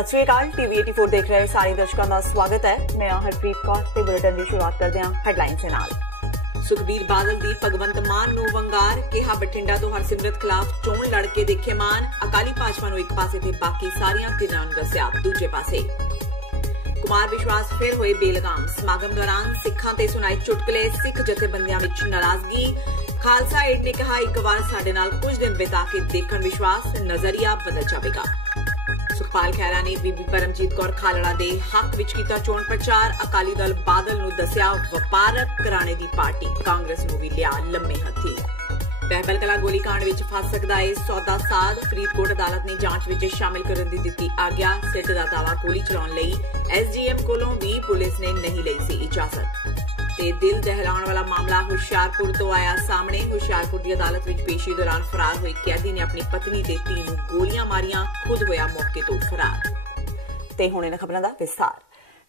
सत श्री अकाल टीवी 84 देख रहे सारे दर्शकों का स्वागत है। मैं हरप्रीत कौर ते बुलेटिन की शुरुआत करते हैं हेडलाइंस के नाल। सुखबीर बादल दी भगवंत मान नूं वंगार कहा बठिंडा तो हरसिमरत खिलाफ चोण लड़ के दिखे मान। अकाली भाजपा नूं एक पासे ते बाकी सारियां धिरां नूं दस्सिया दूजे पासे। कुमार विश्वास फिर होए बेलगाम। समागम दौरान सिखां ते सुनाए चुटकले। सिख जथेबंदियां विच नाराजगी। खालसा एड ने कहा एक बार साडे नाल कुछ दिन बिता के देखण विश्वास नजरिया बदल जाएगा। सुखपाल खैरा ने बीबी परमजीत कौर खालड़ा दे हक विच कीता चोण प्रचार। अकाली दल बादल नूं दस्सिया वपारक कराणे दी पार्टी। कांग्रेस नूं भी लिया लम्मे हथी। बहबल कला गोलीकांड विच फस सकदा है सौदा साध। फरीदकोट अदालत ने जांच विच शामिल करन दी दित्ती आग्या। सिट दा दावा गोली चलाउण लई एसडीएम कोलों भी पुलिस ने नहीं लई सी इजाजत। ते दिल दहलाउण वाला मामला हुशियारपुर तो आया सामने। हुशियारपुर की अदालत विच पेशी दौरान फरार हुए कैदी ने अपनी पत्नी ते धी नूं गोलियां मारियां। खुद होया मौके तो फरार। ते हुण इन्हां खबरां दा विस्तार।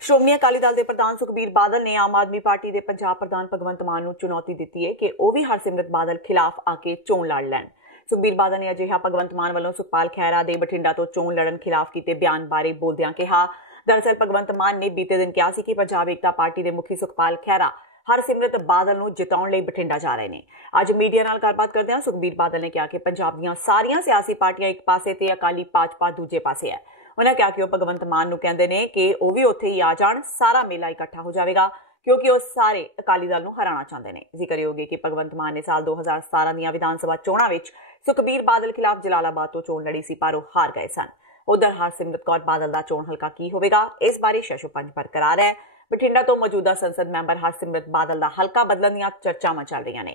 श्रोमणी अकाली दल के प्रधान सुखबीर बादल ने आम आदमी पार्टी के पंजाब प्रधान भगवंत मान नूं चुनौती दी है कि वह भी हरसिमरत बादल खिलाफ आके चोण लड़ लैण। सुखबीर बादल ने अजिहा भगवंत मान वालों सुखपाल खैरा दे बठिंडा तो चोण लड़न खिलाफ कीते बयान बारे बोलदियां कहा दरअसल भगवंत मान ने बीते दिन कहा सी कि पंजाब एकता पार्टी के मुखी सुखपाल खैरा हरसिमरत बादल नूं जिताउण लई बठिंडा जा रहे हैं। अज मीडिया नाल गलबात करदिआं सुखबीर बादल ने कहा कि पंजाब दीआं सारियां सियासी पार्टियां एक पासे ते अकाली भाजपा दूजे पासे है। उन्होंने कहा कि वह भगवंत मान नूं कहंदे ने कि वह भी उत्थे ही आ जाण। सारा मेला इकट्ठा हो जाएगा क्योंकि वह सारे अकाली दल नूं हराना चाहते हैं। जिक्रयोग है कि भगवंत मान ने साल 2017 दीआं विधान सभा चोणां विच सुखबीर बादल खिलाफ जलालाबाद तो चोण लड़ी सी पर वह हार गए सन। उधर हरसिमरत कौर बादल का चोण हलका की होवेगा इस बारे शशोपंज बरकरार है। बठिंडा तो मौजूदा संसद मैंबर हरसिमरत बादल का हलका बदलण दीआं चर्चावां चल रही ने।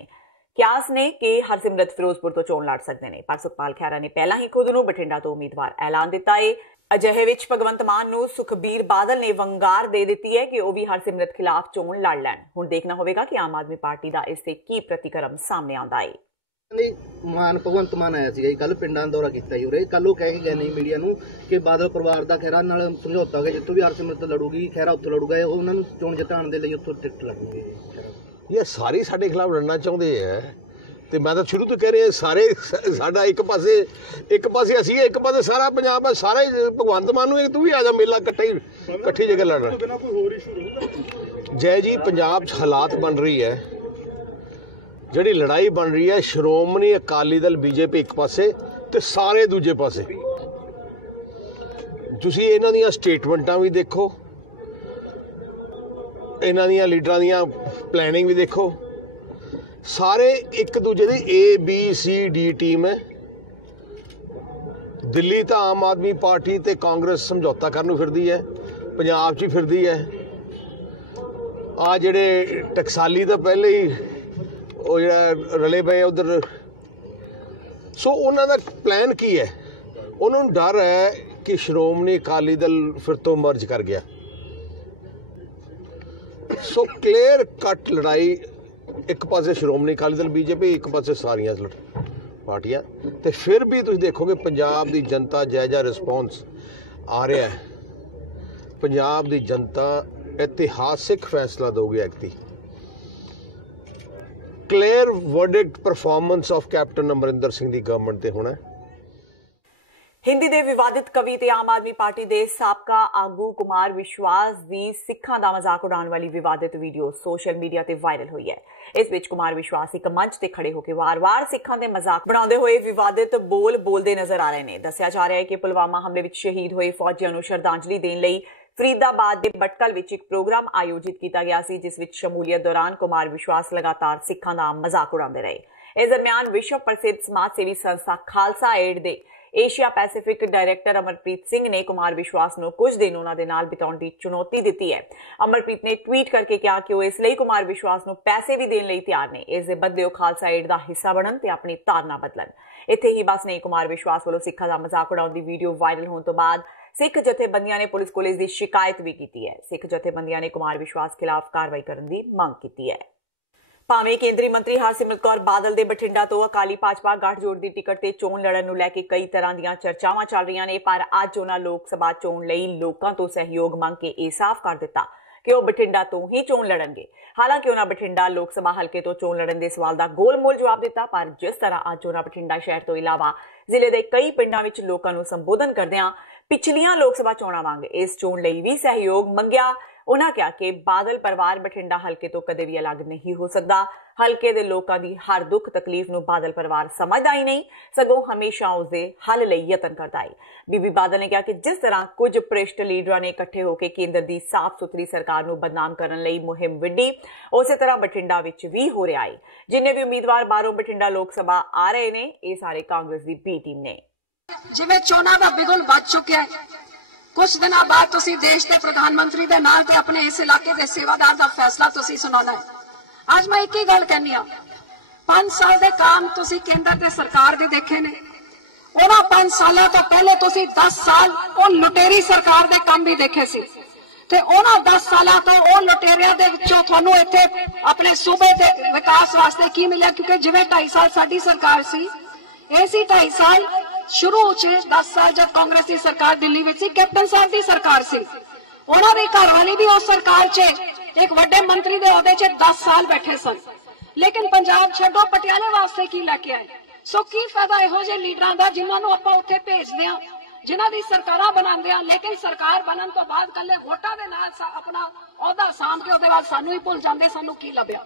क्यास ने कि हरसिमरत फिरोजपुर तो चोण लड़ सकते हैं पर सुखपाल खैरा ने पहला ही खुद नूं बठिंडा तो उम्मीदवार ऐलान दिता है। अजिहे विच भगवंत मान नूं सुखबीर बादल ने वंगार दे दी है कि वह भी हरसिमरत खिलाफ चोण लड़ लैण। हुण देखना होवेगा कि आम आदमी पार्टी का इससे की प्रतिक्रम सामने आउंदा है। मान भगवंत मान आया सीगा कल पिंडां दा दौरा कीता उरे कल कह के गए नहीं मीडिया नूं कि बादल परिवार दा खैरा नाल समझौता हो गया जित्थों भी हरसिमरत लड़ूगी खैरा उत्थे लड़ूगा उन्हां नूं चोण जिताउण दे लई उत्थों टिकट लगूगी। ये सारे साडे खिलाफ लड़ना चाहुंदे है ते मैं तो शुरू तो कह रहा सारे साडा एक पासे असीं एक पासे सारा पंजाब है सारे भगवंत मान नूं तू भी आ जा मेला इकट्ठी जगह लड़ना। जय जी पंजाब च हालात बन रही है जिहड़ी लड़ाई बन रही है श्रोमणी अकाली दल बीजेपी एक पासे ते सारे दूजे पासे। तुसीं इन्हां दीयां स्टेटमेंटां भी देखो इन्हां दीयां लीडरां दीयां प्लैनिंग भी देखो सारे एक दूजे दी ABCD टीम है। दिल्ली तो आम आदमी पार्टी ते कांग्रेस समझौता करन फिरदी है पंजाब च फिरदी है। आ जिहड़े टकसाली तो पहले ही ਉਹ ਜਿਹੜਾ ਰਲੇ ਪਏ ਉਧਰ ਸੋ ਉਹਨਾਂ ਦਾ ਪਲਾਨ ਕੀ ਹੈ ਉਹਨਾਂ ਨੂੰ ਡਰ ਹੈ ਕਿ ਸ਼੍ਰੋਮਣੀ ਅਕਾਲੀ ਦਲ ਫਿਰ ਤੋਂ ਮਰਜ ਕਰ ਗਿਆ। ਸੋ ਕਲੀਅਰ ਕੱਟ ਲੜਾਈ ਇੱਕ ਪਾਸੇ ਸ਼੍ਰੋਮਣੀ ਅਕਾਲੀ ਦਲ BJP ਇੱਕ ਪਾਸੇ ਸਾਰੀਆਂ ਪਾਰਟੀਆਂ ਤੇ ਫਿਰ ਵੀ ਤੁਸੀਂ ਦੇਖੋਗੇ ਪੰਜਾਬ ਦੀ ਜਨਤਾ ਜਾਇਜ਼ਾ ਰਿਸਪੌਂਸ ਆ ਰਿਹਾ ਹੈ। ਪੰਜਾਬ ਦੀ ਜਨਤਾ ਇਤਿਹਾਸਿਕ ਫੈਸਲਾ ਦੋਗੇ ਐਕਤੀ clear verdict performance of captain Amarinder Singh दी गवर्नमेंट ते होना हिंदी दे विवादित कवि ते आम आदमी पार्टी दे साबका आगू कुमार विश्वास दी सिखां दा मजाक उड़ाउण वाली विवादित वीडियो सोशल मीडिया ते वायरल हुई है। इस विच कुमार विश्वास एक मंच ते खड़े होकर वार-वार सिखां दे मजाक बनाउंदे होए विवादित बोल बोलदे नजर आ रहे हैं। दस्सिया जा रहा है कि पुलवामा हमले विच शहीद होए फौजियां नूं श्रद्धांजलि देण लई फरीदाबाद के भटकल विच एक प्रोग्राम आयोजित किया गया सी जिस विच शमूलियत दौरान कुमार विश्वास लगातार सिखां दा मजाक उड़ाते रहे। इस दरम्यान विश्व प्रसिद्ध समाज सेवी संस्था खालसा एड दे Asia Pacific director Amarpreet Singh ने कुमार विश्वास नूं कुछ दिन उन्हां दे नाल बिताउण दी चुनौती दी है। अमरप्रीत ने ट्वीट करके कहा कि वह इसलिए कुमार विश्वास नूं पैसे भी देण लई तैयार ने। इस दे बदले खालसा एड दा हिस्सा बनन ते अपनी धारणा बदलन। इत्थे ही बस नहीं कुमार विश्वास वालों सिखां दा मजाक उड़ाउण दी वीडियो वायरल होने तो बाद सिख जथेबंदियां ने पुलिस को इसकी शिकायत भी की है। सिख जथेबंदियां ने कुमार विश्वास खिलाफ कार्रवाई करने की मांग की है। भावें केंद्रीय मंत्री हरसिमरत कौर बादल दे बठिंडा तो अकाली भाजपा गठजोड़ की टिकट ते चोण लड़न नूं लैके कई तरह दीआं चर्चावां चल रही ने पर अज उन्हां लोक सभा चोण लई लोकां तो सहयोग मंग के यह साफ कर दिता कि वह बठिंडा तो ही चोण लड़नगे। हालांकि उन्होंने बठिंडा लोक सभा हल्के तो चोण लड़न के सवाल का गोलमोल जवाब दिता पर जिस तरह अज उन्होंने बठिंडा शहर तो इलावा ਜ਼ਿਲ੍ਹੇ ਦੇ ਕਈ ਪਿੰਡਾਂ ਵਿੱਚ ਲੋਕਾਂ ਨੂੰ ਸੰਬੋਧਨ ਕਰਦਿਆਂ ਪਿਛਲੀਆਂ ਲੋਕ ਸਭਾ ਚੋਣਾਂ ਵਾਂਗ ਇਸ ਚੋਣ ਲਈ ਵੀ ਸਹਿਯੋਗ ਮੰਗਿਆ। उन्होंने कहा कि बादल परिवार बठिंडा हल्के तो कदे भी अलग नहीं हो सकता। हल्के दे लोकां दी हर दुख तकलीफ नूं बादल परिवार समझदा ही नहीं, सगों हमेशा उसदे हल लई यतन करदा है। बीबी बादल ने कहा कि जिस तरह कुछ भ्रिष्ट लीडरां ने इकट्ठे होकर केंद्र दी साफ सुथरी सरकार नूं बदनाम करन लई मुहिम विढ़ी, उसे तरह बठिंडा विच भी हो रहा है। जिन्ने भी उम्मीदवार बाहरों बठिंडा लोक सभा आ रहे ने, ये सारे कांग्रेस दी बी टीम ने। जिवें चोणां दा बिगुल बज चुकिया है, कुछ दिनों बाद तुसी देश के प्रधानमंत्री दे नाल ते अपने इस इलाके के सेवादार का फैसला तुसी सुनाना है। आज मैं एक ही गल कहनी आ, 5 साल दे काम तुसी केंद्र ते सरकार दे देखे ने, उन्हां 5 सालों तो पहले तुसी 10 साल वो लुटेरी सरकार दे काम भी देखे सी ते उन्हां 10 सालों तो वो लुटेरिया दे विचों तुहानू इत्थे अपने सूबे दे विकास वास्ते की मिलिया? क्योंकि जिवें 2.5 साल साडी सरकार सी, ऐसी 2.5 साल शुरू 10 साल जब कांग्रेस की सरकार दिल्ली में सी, कैप्टन साहब की सरकार सी, उन्होंने घर वाली भी उस सरकार च एक वड्डे मंत्री दे ओहदे च 10 साल बैठे सन, लेकिन पंजाब छड्डो पटियाले वास्ते की लैके आए। सो की फायदा इहो जे लीडरां दा जिन्हां नूं आपां उत्थे भेजदे आ, जिन्हां दी सरकारां बनांदे आ, लेकिन सरकार बनन तो बाद कल्ले वोटां दे नाल अपना ओहदा साम के ओहदे बाद सानू ही भुल जांदे सानू की लभ्या।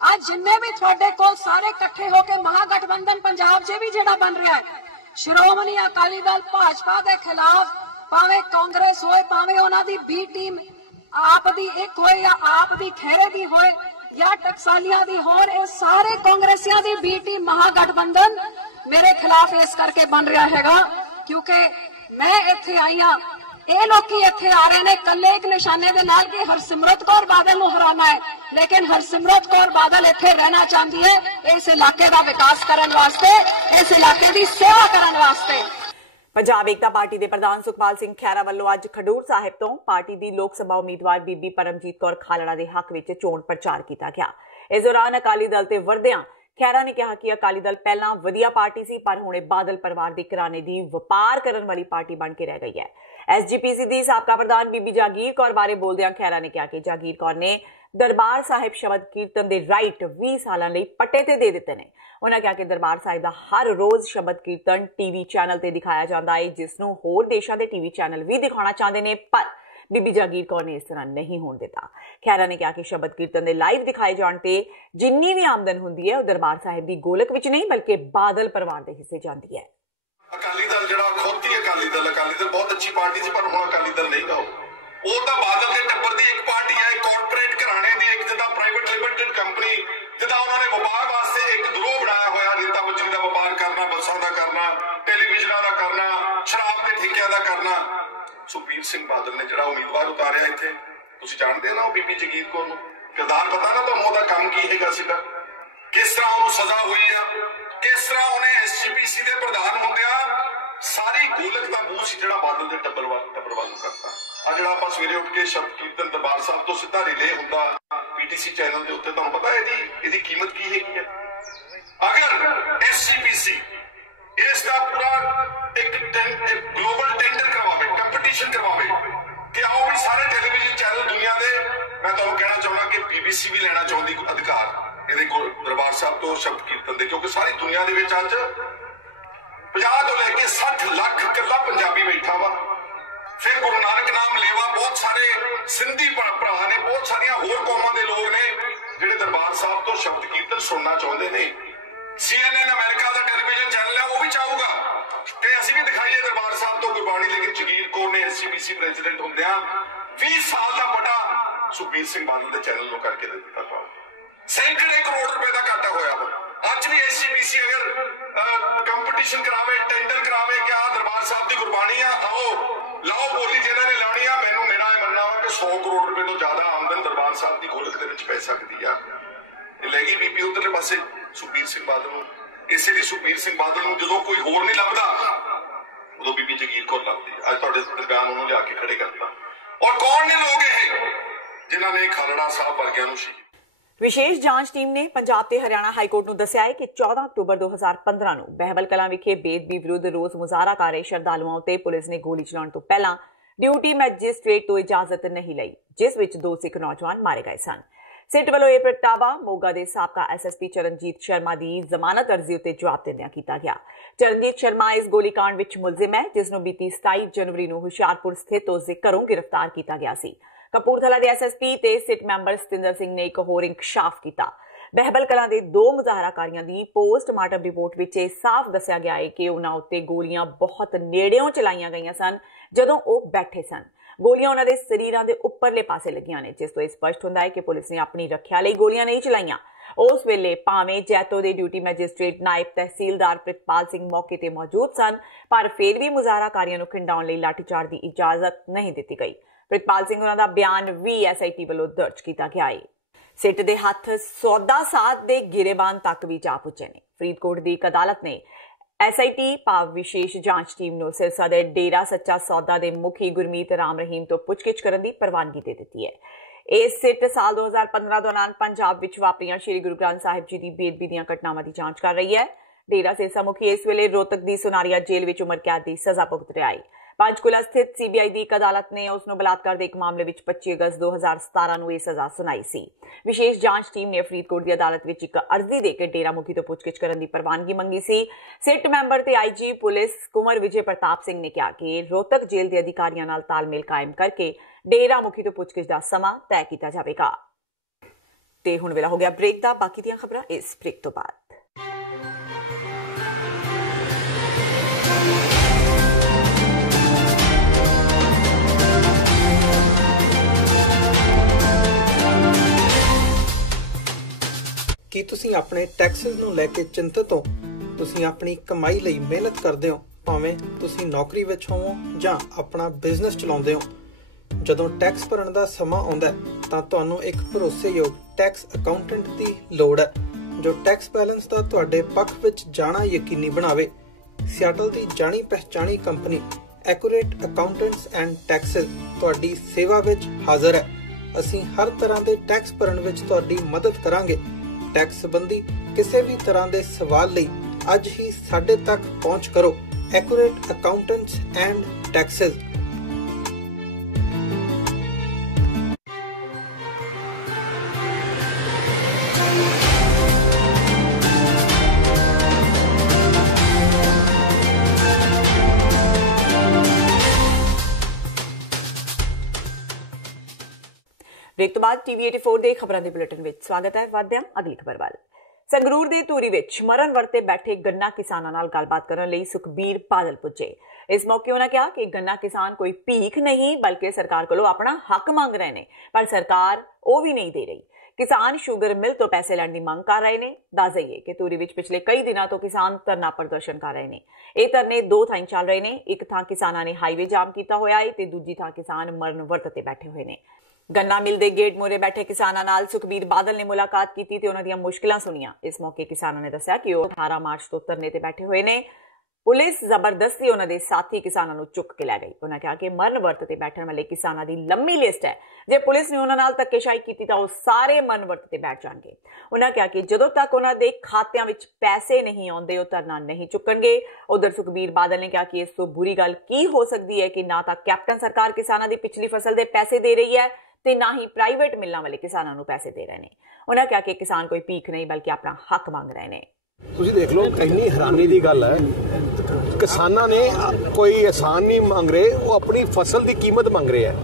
आज जिन्ने भी तुहाडे कोल सारे इकट्ठे होके महागठबंधन पंजाब च भी जिहड़ा बन रहा है, श्रोमणी अकाली दल भाजपा के खिलाफ भावे कांग्रेस होए, भावे उन्हां दी बी टीम आप दी एक होए या आप दी खेरे दी होए या टकसालियां दी होर, ये सारे कांग्रेसियां दी बी टीम महागठबंधन मेरे खिलाफ इस करके बन रहा हैगा क्योंकि मैं इत्थे आई हां, ये लोग इत्थे आ रहे ने कल्ले एक निशाने दे नाल कि हरसिमरत कौर बादल नूं हराना है, लेकिन हरसिमरत कौर बादल इत्थे रहना चाहती है इस इलाके दा विकास करन वास्ते, इस इलाके दी सेवा करन वास्ते। पंजाब एकता पार्टी के प्रधान सुखपाल सिंह खैरा वालों अज खडूर साहिब तो पार्टी की लोक सभा उम्मीदवार बीबी परमजीत कौर खालड़ा के हक में चोण प्रचार किया गया। इस दौरान अकाली दल ते वरदियां खैरा ने कहा कि अकाली दल पहला वधिया पार्टी सी, पर हुणे बादल परिवार के घराने की वपार करने वाली पार्टी बन के रह गई है। SGPC की साबका प्रधान बीबी जागीर कौर बारे बोलदियां खैरा ने कहा कि जागीर कौर ने दरबार साहिब शब्द कीर्तन के राइट 20 सालों लिए पट्टे ते दे दिते ने। उन्होंने कहा कि दरबार साहिब का हर रोज शब्द कीर्तन टीवी चैनल ते दिखाया जाता है, जिसनों होर देशों के टीवी चैनल भी दिखाना चाहते हैं, पर बीबी जागीर कौर ने इस तरह नहीं होने दिता। खैरा ने कहा कि शब्द कीर्तन के लाइव दिखाए जाने ते जिन्नी भी आमदन होंदी है, दरबार साहिब की गोलक विच नहीं बल्कि बादल परिवार के हिस्से जाती है। अकाली दल जिहड़ा खुद ही अकाली दल बहुत अच्छी पार्टी सी, पर हुण अकाली दल नहीं गाओ, वो तो बादल के टब्बर की एक पार्टी है, कॉर्पोरेट घराने की एक जिदा प्राइवेट लिमिटेड कंपनी, जिदा उन्होंने व्यापार वास्ते एक गिरोह बनाया होया, रीता बजरी का व्यापार करना, बसां का करना, टेलीविजन का करना, शराब के ठेकिया का करना। सुखबीर सिंह बादल ने जिहड़ा उम्मीदवार उतारिया इत्थे, तुसीं जानदे ना बीबी जगीर कौर नूं, किरदार पता ना तुहानूं ओहदा काम की हैगा सीगा, किस तरह उन्होंने सजा हुई है, किस तरह उन्हें SGPC के प्रधान होंदिया सारी गोलक का मूह सी जिहड़ा बादल के टब्बर वालों करता। आ जिहड़ा आपां सवेरे उठ के शब्द कीर्तन दरबार साहब तो सीधा रिले हुंदा PTC चैनल के उत्ते, तुहानूं पता है इहदी कीमत की हैगी है? अगर SGPC इसका पूरा एक ग्लोबल टेंडर करवावे, कंपटीशन करवावे कि आओ भी सारे टेलीविजन चैनल दुनिया दे, मैं तुहानूं कहना चाहुंदा कि BBC भी लेना चाहुंदी अधिकार इहदे दरबार साहब तो शब्द कीर्तन दे, क्योंकि सारी दुनिया दे विच अज 50 तो लेके 60 लाख कला पंजाबी बैठा वा। फिर गुरु नानक नाम लेवा बहुत सारे सिंधी भरा ने, बहुत सारिया होर कौमां दे लोग ने जिहड़े दरबार साहब तो शब्द कीर्तन सुनना चाहते हैं। CNN अमेरिका का टेलीविजन चैनल है, वो भी चाहूगा कि असीं भी दिखाइए दरबार साहब तो गुरबाणी, लेकिन जगीर कौर ने SGPC प्रेसिडेंट होंदियां 20 साल का पटा सुखबीर सिंह बादल के चैनल को करके दे दिता था। सैकड़े करोड़ रुपए का घाटा होया वा। अज भी SGPC अगर कंपटीशन करावे, टेंडर करावे कि आ दरबार साहब की गुरबाणी आ, आओ लाओ बोली जिन्होंने लानी आ, मैनू मेरा मनना वा कि 100 करोड़ रुपए तो ज्यादा आमदन दरबार साहब की गोलक दे विच पै सकदी आ। ले गई बीबी उधरले पासे सुखबीर सिंह बादल नूं। इसे ली सुखबीर सिंह बादल नूं जदों कोई होर नहीं लभदा, उदों बीबी जगीर कौर लभदी। अज तुहाडे दरम्यान उहनूं लिया के खड़े करता। और कौन ने लोग ये जिन्हां ने खालड़ा साहब वर्गियां नूं शहीद। विशेष जांच टीम ने पंजाब ते हरियाणा हाईकोर्ट नूं दस्सिया है कि 14 अक्तूबर 2015 नूं बहबल कलां विखे बेदबी विरुद्ध रोज़ मुजाहरा कर रहे श्रद्धालुआं उत्ते पुलिस ने गोली चलाउण तों पहलां ड्यूटी मैजिस्ट्रेट तो इजाजत नहीं लई, जिस विच 2 सिख नौजवान मारे गए सन। ਸਿੱਟ ਵੱਲੋਂ ਇਹ ਪ੍ਰਗਟਾਵਾ ਮੋਗਾ ਦੇ ਸਾਬਕਾ ਐਸਐਸਪੀ ਚਰਨਜੀਤ ਸ਼ਰਮਾ ਦੀ ਜ਼ਮਾਨਤ ਅਰਜ਼ੀ ਉੱਤੇ ਜਵਾਬ ਦਿੰਦਿਆਂ ਕੀਤਾ ਗਿਆ। ਚਰਨਜੀਤ ਸ਼ਰਮਾ ਇਸ ਗੋਲੀकांड ਵਿੱਚ ਮੁਲਜ਼ਮ ਹੈ, ਜਿਸ ਨੂੰ ਬੀਤੀ 27 ਜਨਵਰੀ ਨੂੰ ਹੁਸ਼ਿਆਰਪੁਰ ਸਥਿਤ ਉਸ ਦੇ ਘਰੋਂ ਗ੍ਰਿਫਤਾਰ ਕੀਤਾ ਗਿਆ ਸੀ। ਕਪੂਰਥਲਾ ਦੇ ਐਸਐਸਪੀ ਤੇ ਸਿੱਟ ਮੈਂਬਰ ਸਤਿੰਦਰ ਸਿੰਘ ਨੇ ਇੱਕ ਹੋਰ ਇੰਕਸ਼ਾਫ ਕੀਤਾ। ਬਹਿਬਲ ਕਲਾਂ ਦੇ 2 ਮੁਜ਼ਾਹਰਾਕਾਰੀਆਂ ਦੀ ਪੋਸਟਮਾਰਟਮ ਰਿਪੋਰਟ ਵਿੱਚ ਇਹ ਸਾਫ਼ ਦੱਸਿਆ ਗਿਆ ਹੈ ਕਿ ਉਹਨਾਂ ਉੱਤੇ ਗੋਲੀਆਂ ਬਹੁਤ ਨੇੜਿਓਂ ਚਲਾਈਆਂ ਗਈਆਂ ਸਨ ਜਦੋਂ ਉਹ ਬੈਠੇ ਸਨ। ਗੋਲੀਆਂ ਉਹਨਾਂ ਦੇ ਸਰੀਰਾਂ ਦੇ ਉੱਪਰਲੇ ਪਾਸੇ ਲੱਗੀਆਂ ਨੇ, ਜਿਸ ਤੋਂ ਇਹ ਸਪਸ਼ਟ ਹੁੰਦਾ ਹੈ ਕਿ ਪੁਲਿਸ ਨੇ ਆਪਣੀ ਰੱਖਿਆ ਲਈ ਗੋਲੀਆਂ ਨਹੀਂ ਚਲਾਈਆਂ। ਉਸ ਵੇਲੇ ਭਾਵੇਂ ਜੈਤੋ ਦੇ ਡਿਊਟੀ ਮੈਜਿਸਟ੍ਰੇਟ ਨਾਇਬ ਤਹਿਸੀਲਦਾਰ ਪ੍ਰਿਤਪਾਲ ਸਿੰਘ ਮੌਕੇ ਤੇ ਮੌਜੂਦ ਸਨ, ਪਰ ਫਿਰ ਵੀ ਮੁਜ਼ਾਹਰਾਕਾਰੀਆਂ ਨੂੰ ਖਿੰਡਾਉਣ ਲਈ ਲਾਠੀਚਾਰਜ ਦੀ ਇਜਾਜ਼ਤ ਨਹੀਂ ਦਿੱਤੀ ਗਈ। ਪ੍ਰਿਤਪਾਲ ਸਿੰਘ ਉਹਨਾਂ ਦਾ ਬਿਆਨ ਵੀ ਐਸਆਈਟੀ ਵੱਲੋਂ ਦਰਜ ਕੀਤਾ ਗਿਆ ਹੈ। ਸਿੱਟ ਦੇ ਹੱਥ ਸੌਦਾ ਸਾਧ ਦੇ ਗਿਰੇਬਾਨ ਤੱਕ ਵੀ ਜਾ ਪੁੱਜੇ ਨੇ। ਫਰੀਦਕੋਟ ਦੀ ਇੱਕ ਅਦਾਲਤ ਨੇ ਐਸਆਈਟੀ ਭਾਵ ਵਿਸ਼ੇਸ਼ ਜਾਂਚ ਟੀਮ ਨੂੰ ਸਿਰਸਾ ਦੇ ਡੇਰਾ ਸੱਚਾ ਸੌਦਾ ਦੇ ਮੁਖੀ ਗੁਰਮੀਤ ਰਾਮ ਰਹੀਮ ਤੋਂ ਪੁੱਛਗਿੱਛ ਕਰਨ ਦੀ ਪ੍ਰਵਾਨਗੀ ਦੇ ਦਿੱਤੀ ਹੈ। ਇਹ ਸਿੱਟ ਸਾਲ 2015 ਦੌਰਾਨ ਪੰਜਾਬ ਵਿੱਚ ਵਾਪਰੀਆਂ ਸ਼੍ਰੀ ਗੁਰੂ ਗ੍ਰੰਥ ਸਾਹਿਬ ਜੀ ਦੀ ਬੇਅਦਬੀ ਦੀਆਂ ਘਟਨਾਵਾਂ ਦੀ ਜਾਂਚ ਕਰ ਰਹੀ ਹੈ। ਡੇਰਾ ਸਿਰਸਾ ਮੁਖੀ ਇਸ ਵੇਲੇ ਰੋਹਤਕ ਦੀ ਸੁਨਾਰੀਆ ਜੇਲ੍ਹ ਵਿੱਚ ਉਮਰ ਕੈਦ ਦੀ ਸਜ਼ਾ ਭੁਗਤ ਰਿਹਾ ਹੈ। ਪੰਚਕੂਲਾ ਸਥਿਤ ਸੀਬੀਆਈ ਦੀ ਇੱਕ ਅਦਾਲਤ ਨੇ ਉਸ ਨੂੰ ਬਲਾਤਕਾਰ ਦੇ ਇੱਕ ਮਾਮਲੇ ਵਿੱਚ 25 ਅਗਸਤ 2017 ਨੂੰ ਇਹ ਸਜ਼ਾ ਸੁਣਾਈ ਸੀ। ਵਿਸ਼ੇਸ਼ ਜਾਂਚ ਟੀਮ ਨੇ ਫਰੀਦਕੋਟ ਦੀ ਅਦਾਲਤ ਵਿੱਚ ਇੱਕ ਅਰਜ਼ੀ ਦੇ ਕੇ ਡੇਰਾ ਮੁਖੀ ਤੋਂ ਪੁੱਛਗਿੱਛ ਕਰਨ ਦੀ ਪ੍ਰਵਾਨਗੀ ਮੰਗੀ ਸੀ। ਸਿੱਟ ਮੈਂਬਰ ਤੇ ਆਈਜੀ ਪੁਲਿਸ ਕੁਮਰ ਵਿਜੇ ਪ੍ਰਤਾਪ ਸਿੰਘ ਨੇ ਕਿਹਾ ਕਿ ਰੋਹਤਕ ਜੇਲ੍ਹ ਦੇ ਅਧਿਕਾਰੀਆਂ ਨਾਲ ਤਾਲਮੇਲ ਕਾਇਮ ਕਰਕੇ ਡੇਰਾ ਮੁਖੀ ਤੋਂ ਪੁੱਛਗਿੱਛ ਦਾ ਸਮਾਂ ਤੈਅ ਕੀਤਾ ਜਾਵੇਗਾ। ਤੇ ਹੁਣ ਵੇਲਾ ਹੋ ਗਿਆ ਬ੍ਰੇਕ ਦਾ। ਬਾਕੀ ਦੀਆਂ ਖਬਰਾਂ ਇਸ ਬ੍ਰੇਕ ਤੋਂ ਬਾਅਦ। ਕੀ ਤੁਸੀਂ ਆਪਣੇ ਟੈਕਸਸ ਨੂੰ ਲੈ ਕੇ ਚਿੰਤਤ ਹੋ? ਤੁਸੀਂ ਆਪਣੀ ਕਮਾਈ ਲਈ ਮਿਹਨਤ ਕਰਦੇ ਹੋ, ਭਾਵੇਂ ਤੁਸੀਂ ਨੌਕਰੀ ਵਿੱਚ ਹੋਵੋ ਜਾਂ ਆਪਣਾ ਬਿਜ਼ਨਸ ਚਲਾਉਂਦੇ ਹੋ। ਜਦੋਂ ਟੈਕਸ ਭਰਨ ਦਾ ਸਮਾਂ ਆਉਂਦਾ ਤਾਂ ਤੁਹਾਨੂੰ ਇੱਕ ਭਰੋਸੇਯੋਗ ਟੈਕਸ ਅਕਾਊਂਟੈਂਟ ਦੀ ਲੋੜ ਹੈ, ਜੋ ਟੈਕਸ ਬੈਲੈਂਸ ਦਾ ਤੁਹਾਡੇ ਪੱਖ ਵਿੱਚ ਜਾਣਾ ਯਕੀਨੀ ਬਣਾਵੇ। ਸਿਆਟਲ ਦੀ ਜਾਣੀ ਪਛਾਣੀ company Accurate accountants and Taxes ਤੁਹਾਡੀ ਸੇਵਾ ਵਿੱਚ ਹਾਜ਼ਰ ਹੈ। ਅਸੀਂ ਹਰ ਤਰ੍ਹਾਂ ਦੇ ਟੈਕਸ ਭਰਨ ਵਿੱਚ ਤੁਹਾਡੀ ਮਦਦ ਕਰਾਂਗੇ। ਟੈਕਸ ਸੰਬੰਧੀ ਕਿਸੇ ਵੀ ਤਰ੍ਹਾਂ ਦੇ ਸਵਾਲ ਲਈ ਅੱਜ ਹੀ ਸਾਡੇ ਤੱਕ ਪਹੁੰਚ ਕਰੋ। Accurate accountants and taxes. Break तो बाद टीवी 84 ਦੇ ਖਬਰਾਂ ਦੇ ਬੁਲੇਟਿਨ ਵਿੱਚ ਸਵਾਗਤ ਹੈ। ਵਧਦਿਆਂ ਅਗਲੀ ਖਬਰ ਵੱਲ। ਸੰਗਰੂਰ ਦੇ ਧੂਰੀ ਵਿੱਚ ਮਰਨ ਵਰਤੇ ਬੈਠੇ ਗੰਨਾ ਕਿਸਾਨਾਂ ਨਾਲ ਗੱਲਬਾਤ ਕਰਨ ਲਈ ਸੁਖਬੀਰ ਬਾਦਲ ਪੁੱਜੇ। ਇਸ ਮੌਕੇ ਉਹਨਾਂ ਕਿਹਾ ਕਿ ਗੰਨਾ ਕਿਸਾਨ ਕੋਈ ਭੀਖ ਨਹੀਂ ਬਲਕਿ ਸਰਕਾਰ ਕੋਲੋਂ ਆਪਣਾ ਹੱਕ ਮੰਗ ਰਹੇ ਨੇ, ਪਰ ਸਰਕਾਰ ਉਹ ਵੀ ਨਹੀਂ ਦੇ ਰਹੀ। ਕਿਸਾਨ ਸ਼ੂਗਰ ਮਿਲ ਤੋਂ ਪੈਸੇ ਲੈਣ ਦੀ ਮੰਗ ਕਰ ਰਹੇ ਨੇ। ਦੱਸ ਦਈਏ ਕਿ ਧੂਰੀ ਵਿੱਚ ਪਿਛਲੇ ਕਈ ਦਿਨਾਂ ਤੋਂ ਕਿਸਾਨ ਧਰਨਾ ਪ੍ਰਦਰਸ਼ਨ ਕਰ ਰਹੇ ਨੇ। ਇਹ ਧਰਨੇ 2 ਥਾਈਂ ਚੱਲ ਰਹੇ ਨੇ। ਇੱਕ ਥਾਂ ਕਿਸਾਨਾਂ ਨੇ ਹਾਈਵੇ ਜਾਮ ਕੀਤਾ ਹੋਇਆ ਹੈ ਤੇ ਦੂਜੀ ਥਾਂ ਕਿਸਾਨ ਮਰਨ ਵਰਤ ਤੇ ਬੈਠੇ ਹੋਏ ਨੇ। ਗੰਨਾ ਮਿਲ ਦੇ ਗੇਟ ਮੂਹਰੇ ਬੈਠੇ ਕਿਸਾਨਾਂ ਨਾਲ ਸੁਖਬੀਰ ਬਾਦਲ ਨੇ ਮੁਲਾਕਾਤ ਕੀਤੀ ਤੇ ਉਹਨਾਂ ਦੀਆਂ ਮੁਸ਼ਕਲਾਂ ਸੁਣੀਆਂ। ਇਸ ਮੌਕੇ ਕਿਸਾਨਾਂ ਨੇ ਦੱਸਿਆ ਕਿ ਉਹ 18 ਮਾਰਚ ਤੋਂ ਧਰਨੇ ਤੇ ਬੈਠੇ ਹੋਏ ਨੇ। ਪੁਲਿਸ ਜ਼ਬਰਦਸਤੀ ਉਹਨਾਂ ਦੇ ਸਾਥੀ ਕਿਸਾਨਾਂ ਨੂੰ ਚੁੱਕ ਕੇ ਲੈ ਗਈ। ਉਹਨਾਂ ਕਿਹਾ ਕਿ ਮਰਨ ਵਰਤ ਤੇ ਬੈਠਣ ਵਾਲੇ ਕਿਸਾਨਾਂ ਦੀ ਲੰਮੀ ਲਿਸਟ ਹੈ। ਜੇ ਪੁਲਿਸ ਨੇ ਉਹਨਾਂ ਨਾਲ ਧੱਕੇਸ਼ਾਹੀ ਕੀਤੀ ਤਾਂ ਉਹ ਸਾਰੇ ਮਰਨ ਵਰਤ ਤੇ ਬੈਠ ਜਾਣਗੇ। ਉਹਨਾਂ ਕਿਹਾ ਕਿ ਜਦੋਂ ਤੱਕ ਉਹਨਾਂ ਦੇ ਖਾਤਿਆਂ ਵਿੱਚ ਪੈਸੇ ਨਹੀਂ ਆਉਂਦੇ ਉਹ ਧਰਨਾ ਨਹੀਂ ਚੁੱਕਣਗੇ। ਉਧਰ ਸੁਖਬੀਰ ਬਾਦਲ ਨੇ ਕਿਹਾ ਕਿ ਇਸ ਤੋਂ ਬੁਰੀ ਗੱਲ ਕੀ ਹੋ ਸਕਦੀ ਹੈ ਕਿ ਨਾ ਤਾਂ ਕੈਪਟਨ ਸਰਕਾਰ ਕਿਸਾਨਾਂ ਦੀ ਪਿਛਲੀ ਫਸਲ ਦੇ ਪੈਸੇ ਦੇ ਰਹੀ ਹੈ ਤੇ ਨਾ ਹੀ ਪ੍ਰਾਈਵੇਟ ਮਿਲਾਂ ਵਾਲੇ ਕਿਸਾਨਾਂ ਨੂੰ ਪੈਸੇ ਦੇ ਰਹੇ ਨੇ। ਉਹਨਾਂ ਕਿਹਾ ਕਿ ਕਿਸਾਨ ਕੋਈ ਭੀਖ ਨਹੀਂ ਬਲਕਿ ਆਪਣਾ ਹੱਕ ਮੰਗ ਰਹੇ ਨੇ। ਤੁਸੀਂ ਦੇਖ ਲਓ ਇੰਨੀ ਹੈਰਾਨੀ ਦੀ ਗੱਲ ਹੈ, ਕਿਸਾਨਾਂ ਨੇ ਕੋਈ ਆਸਾਨ ਨਹੀਂ ਮੰਗ ਰਹੇ, ਉਹ ਆਪਣੀ ਫਸਲ ਦੀ ਕੀਮਤ ਮੰਗ ਰਹੇ ਹੈ।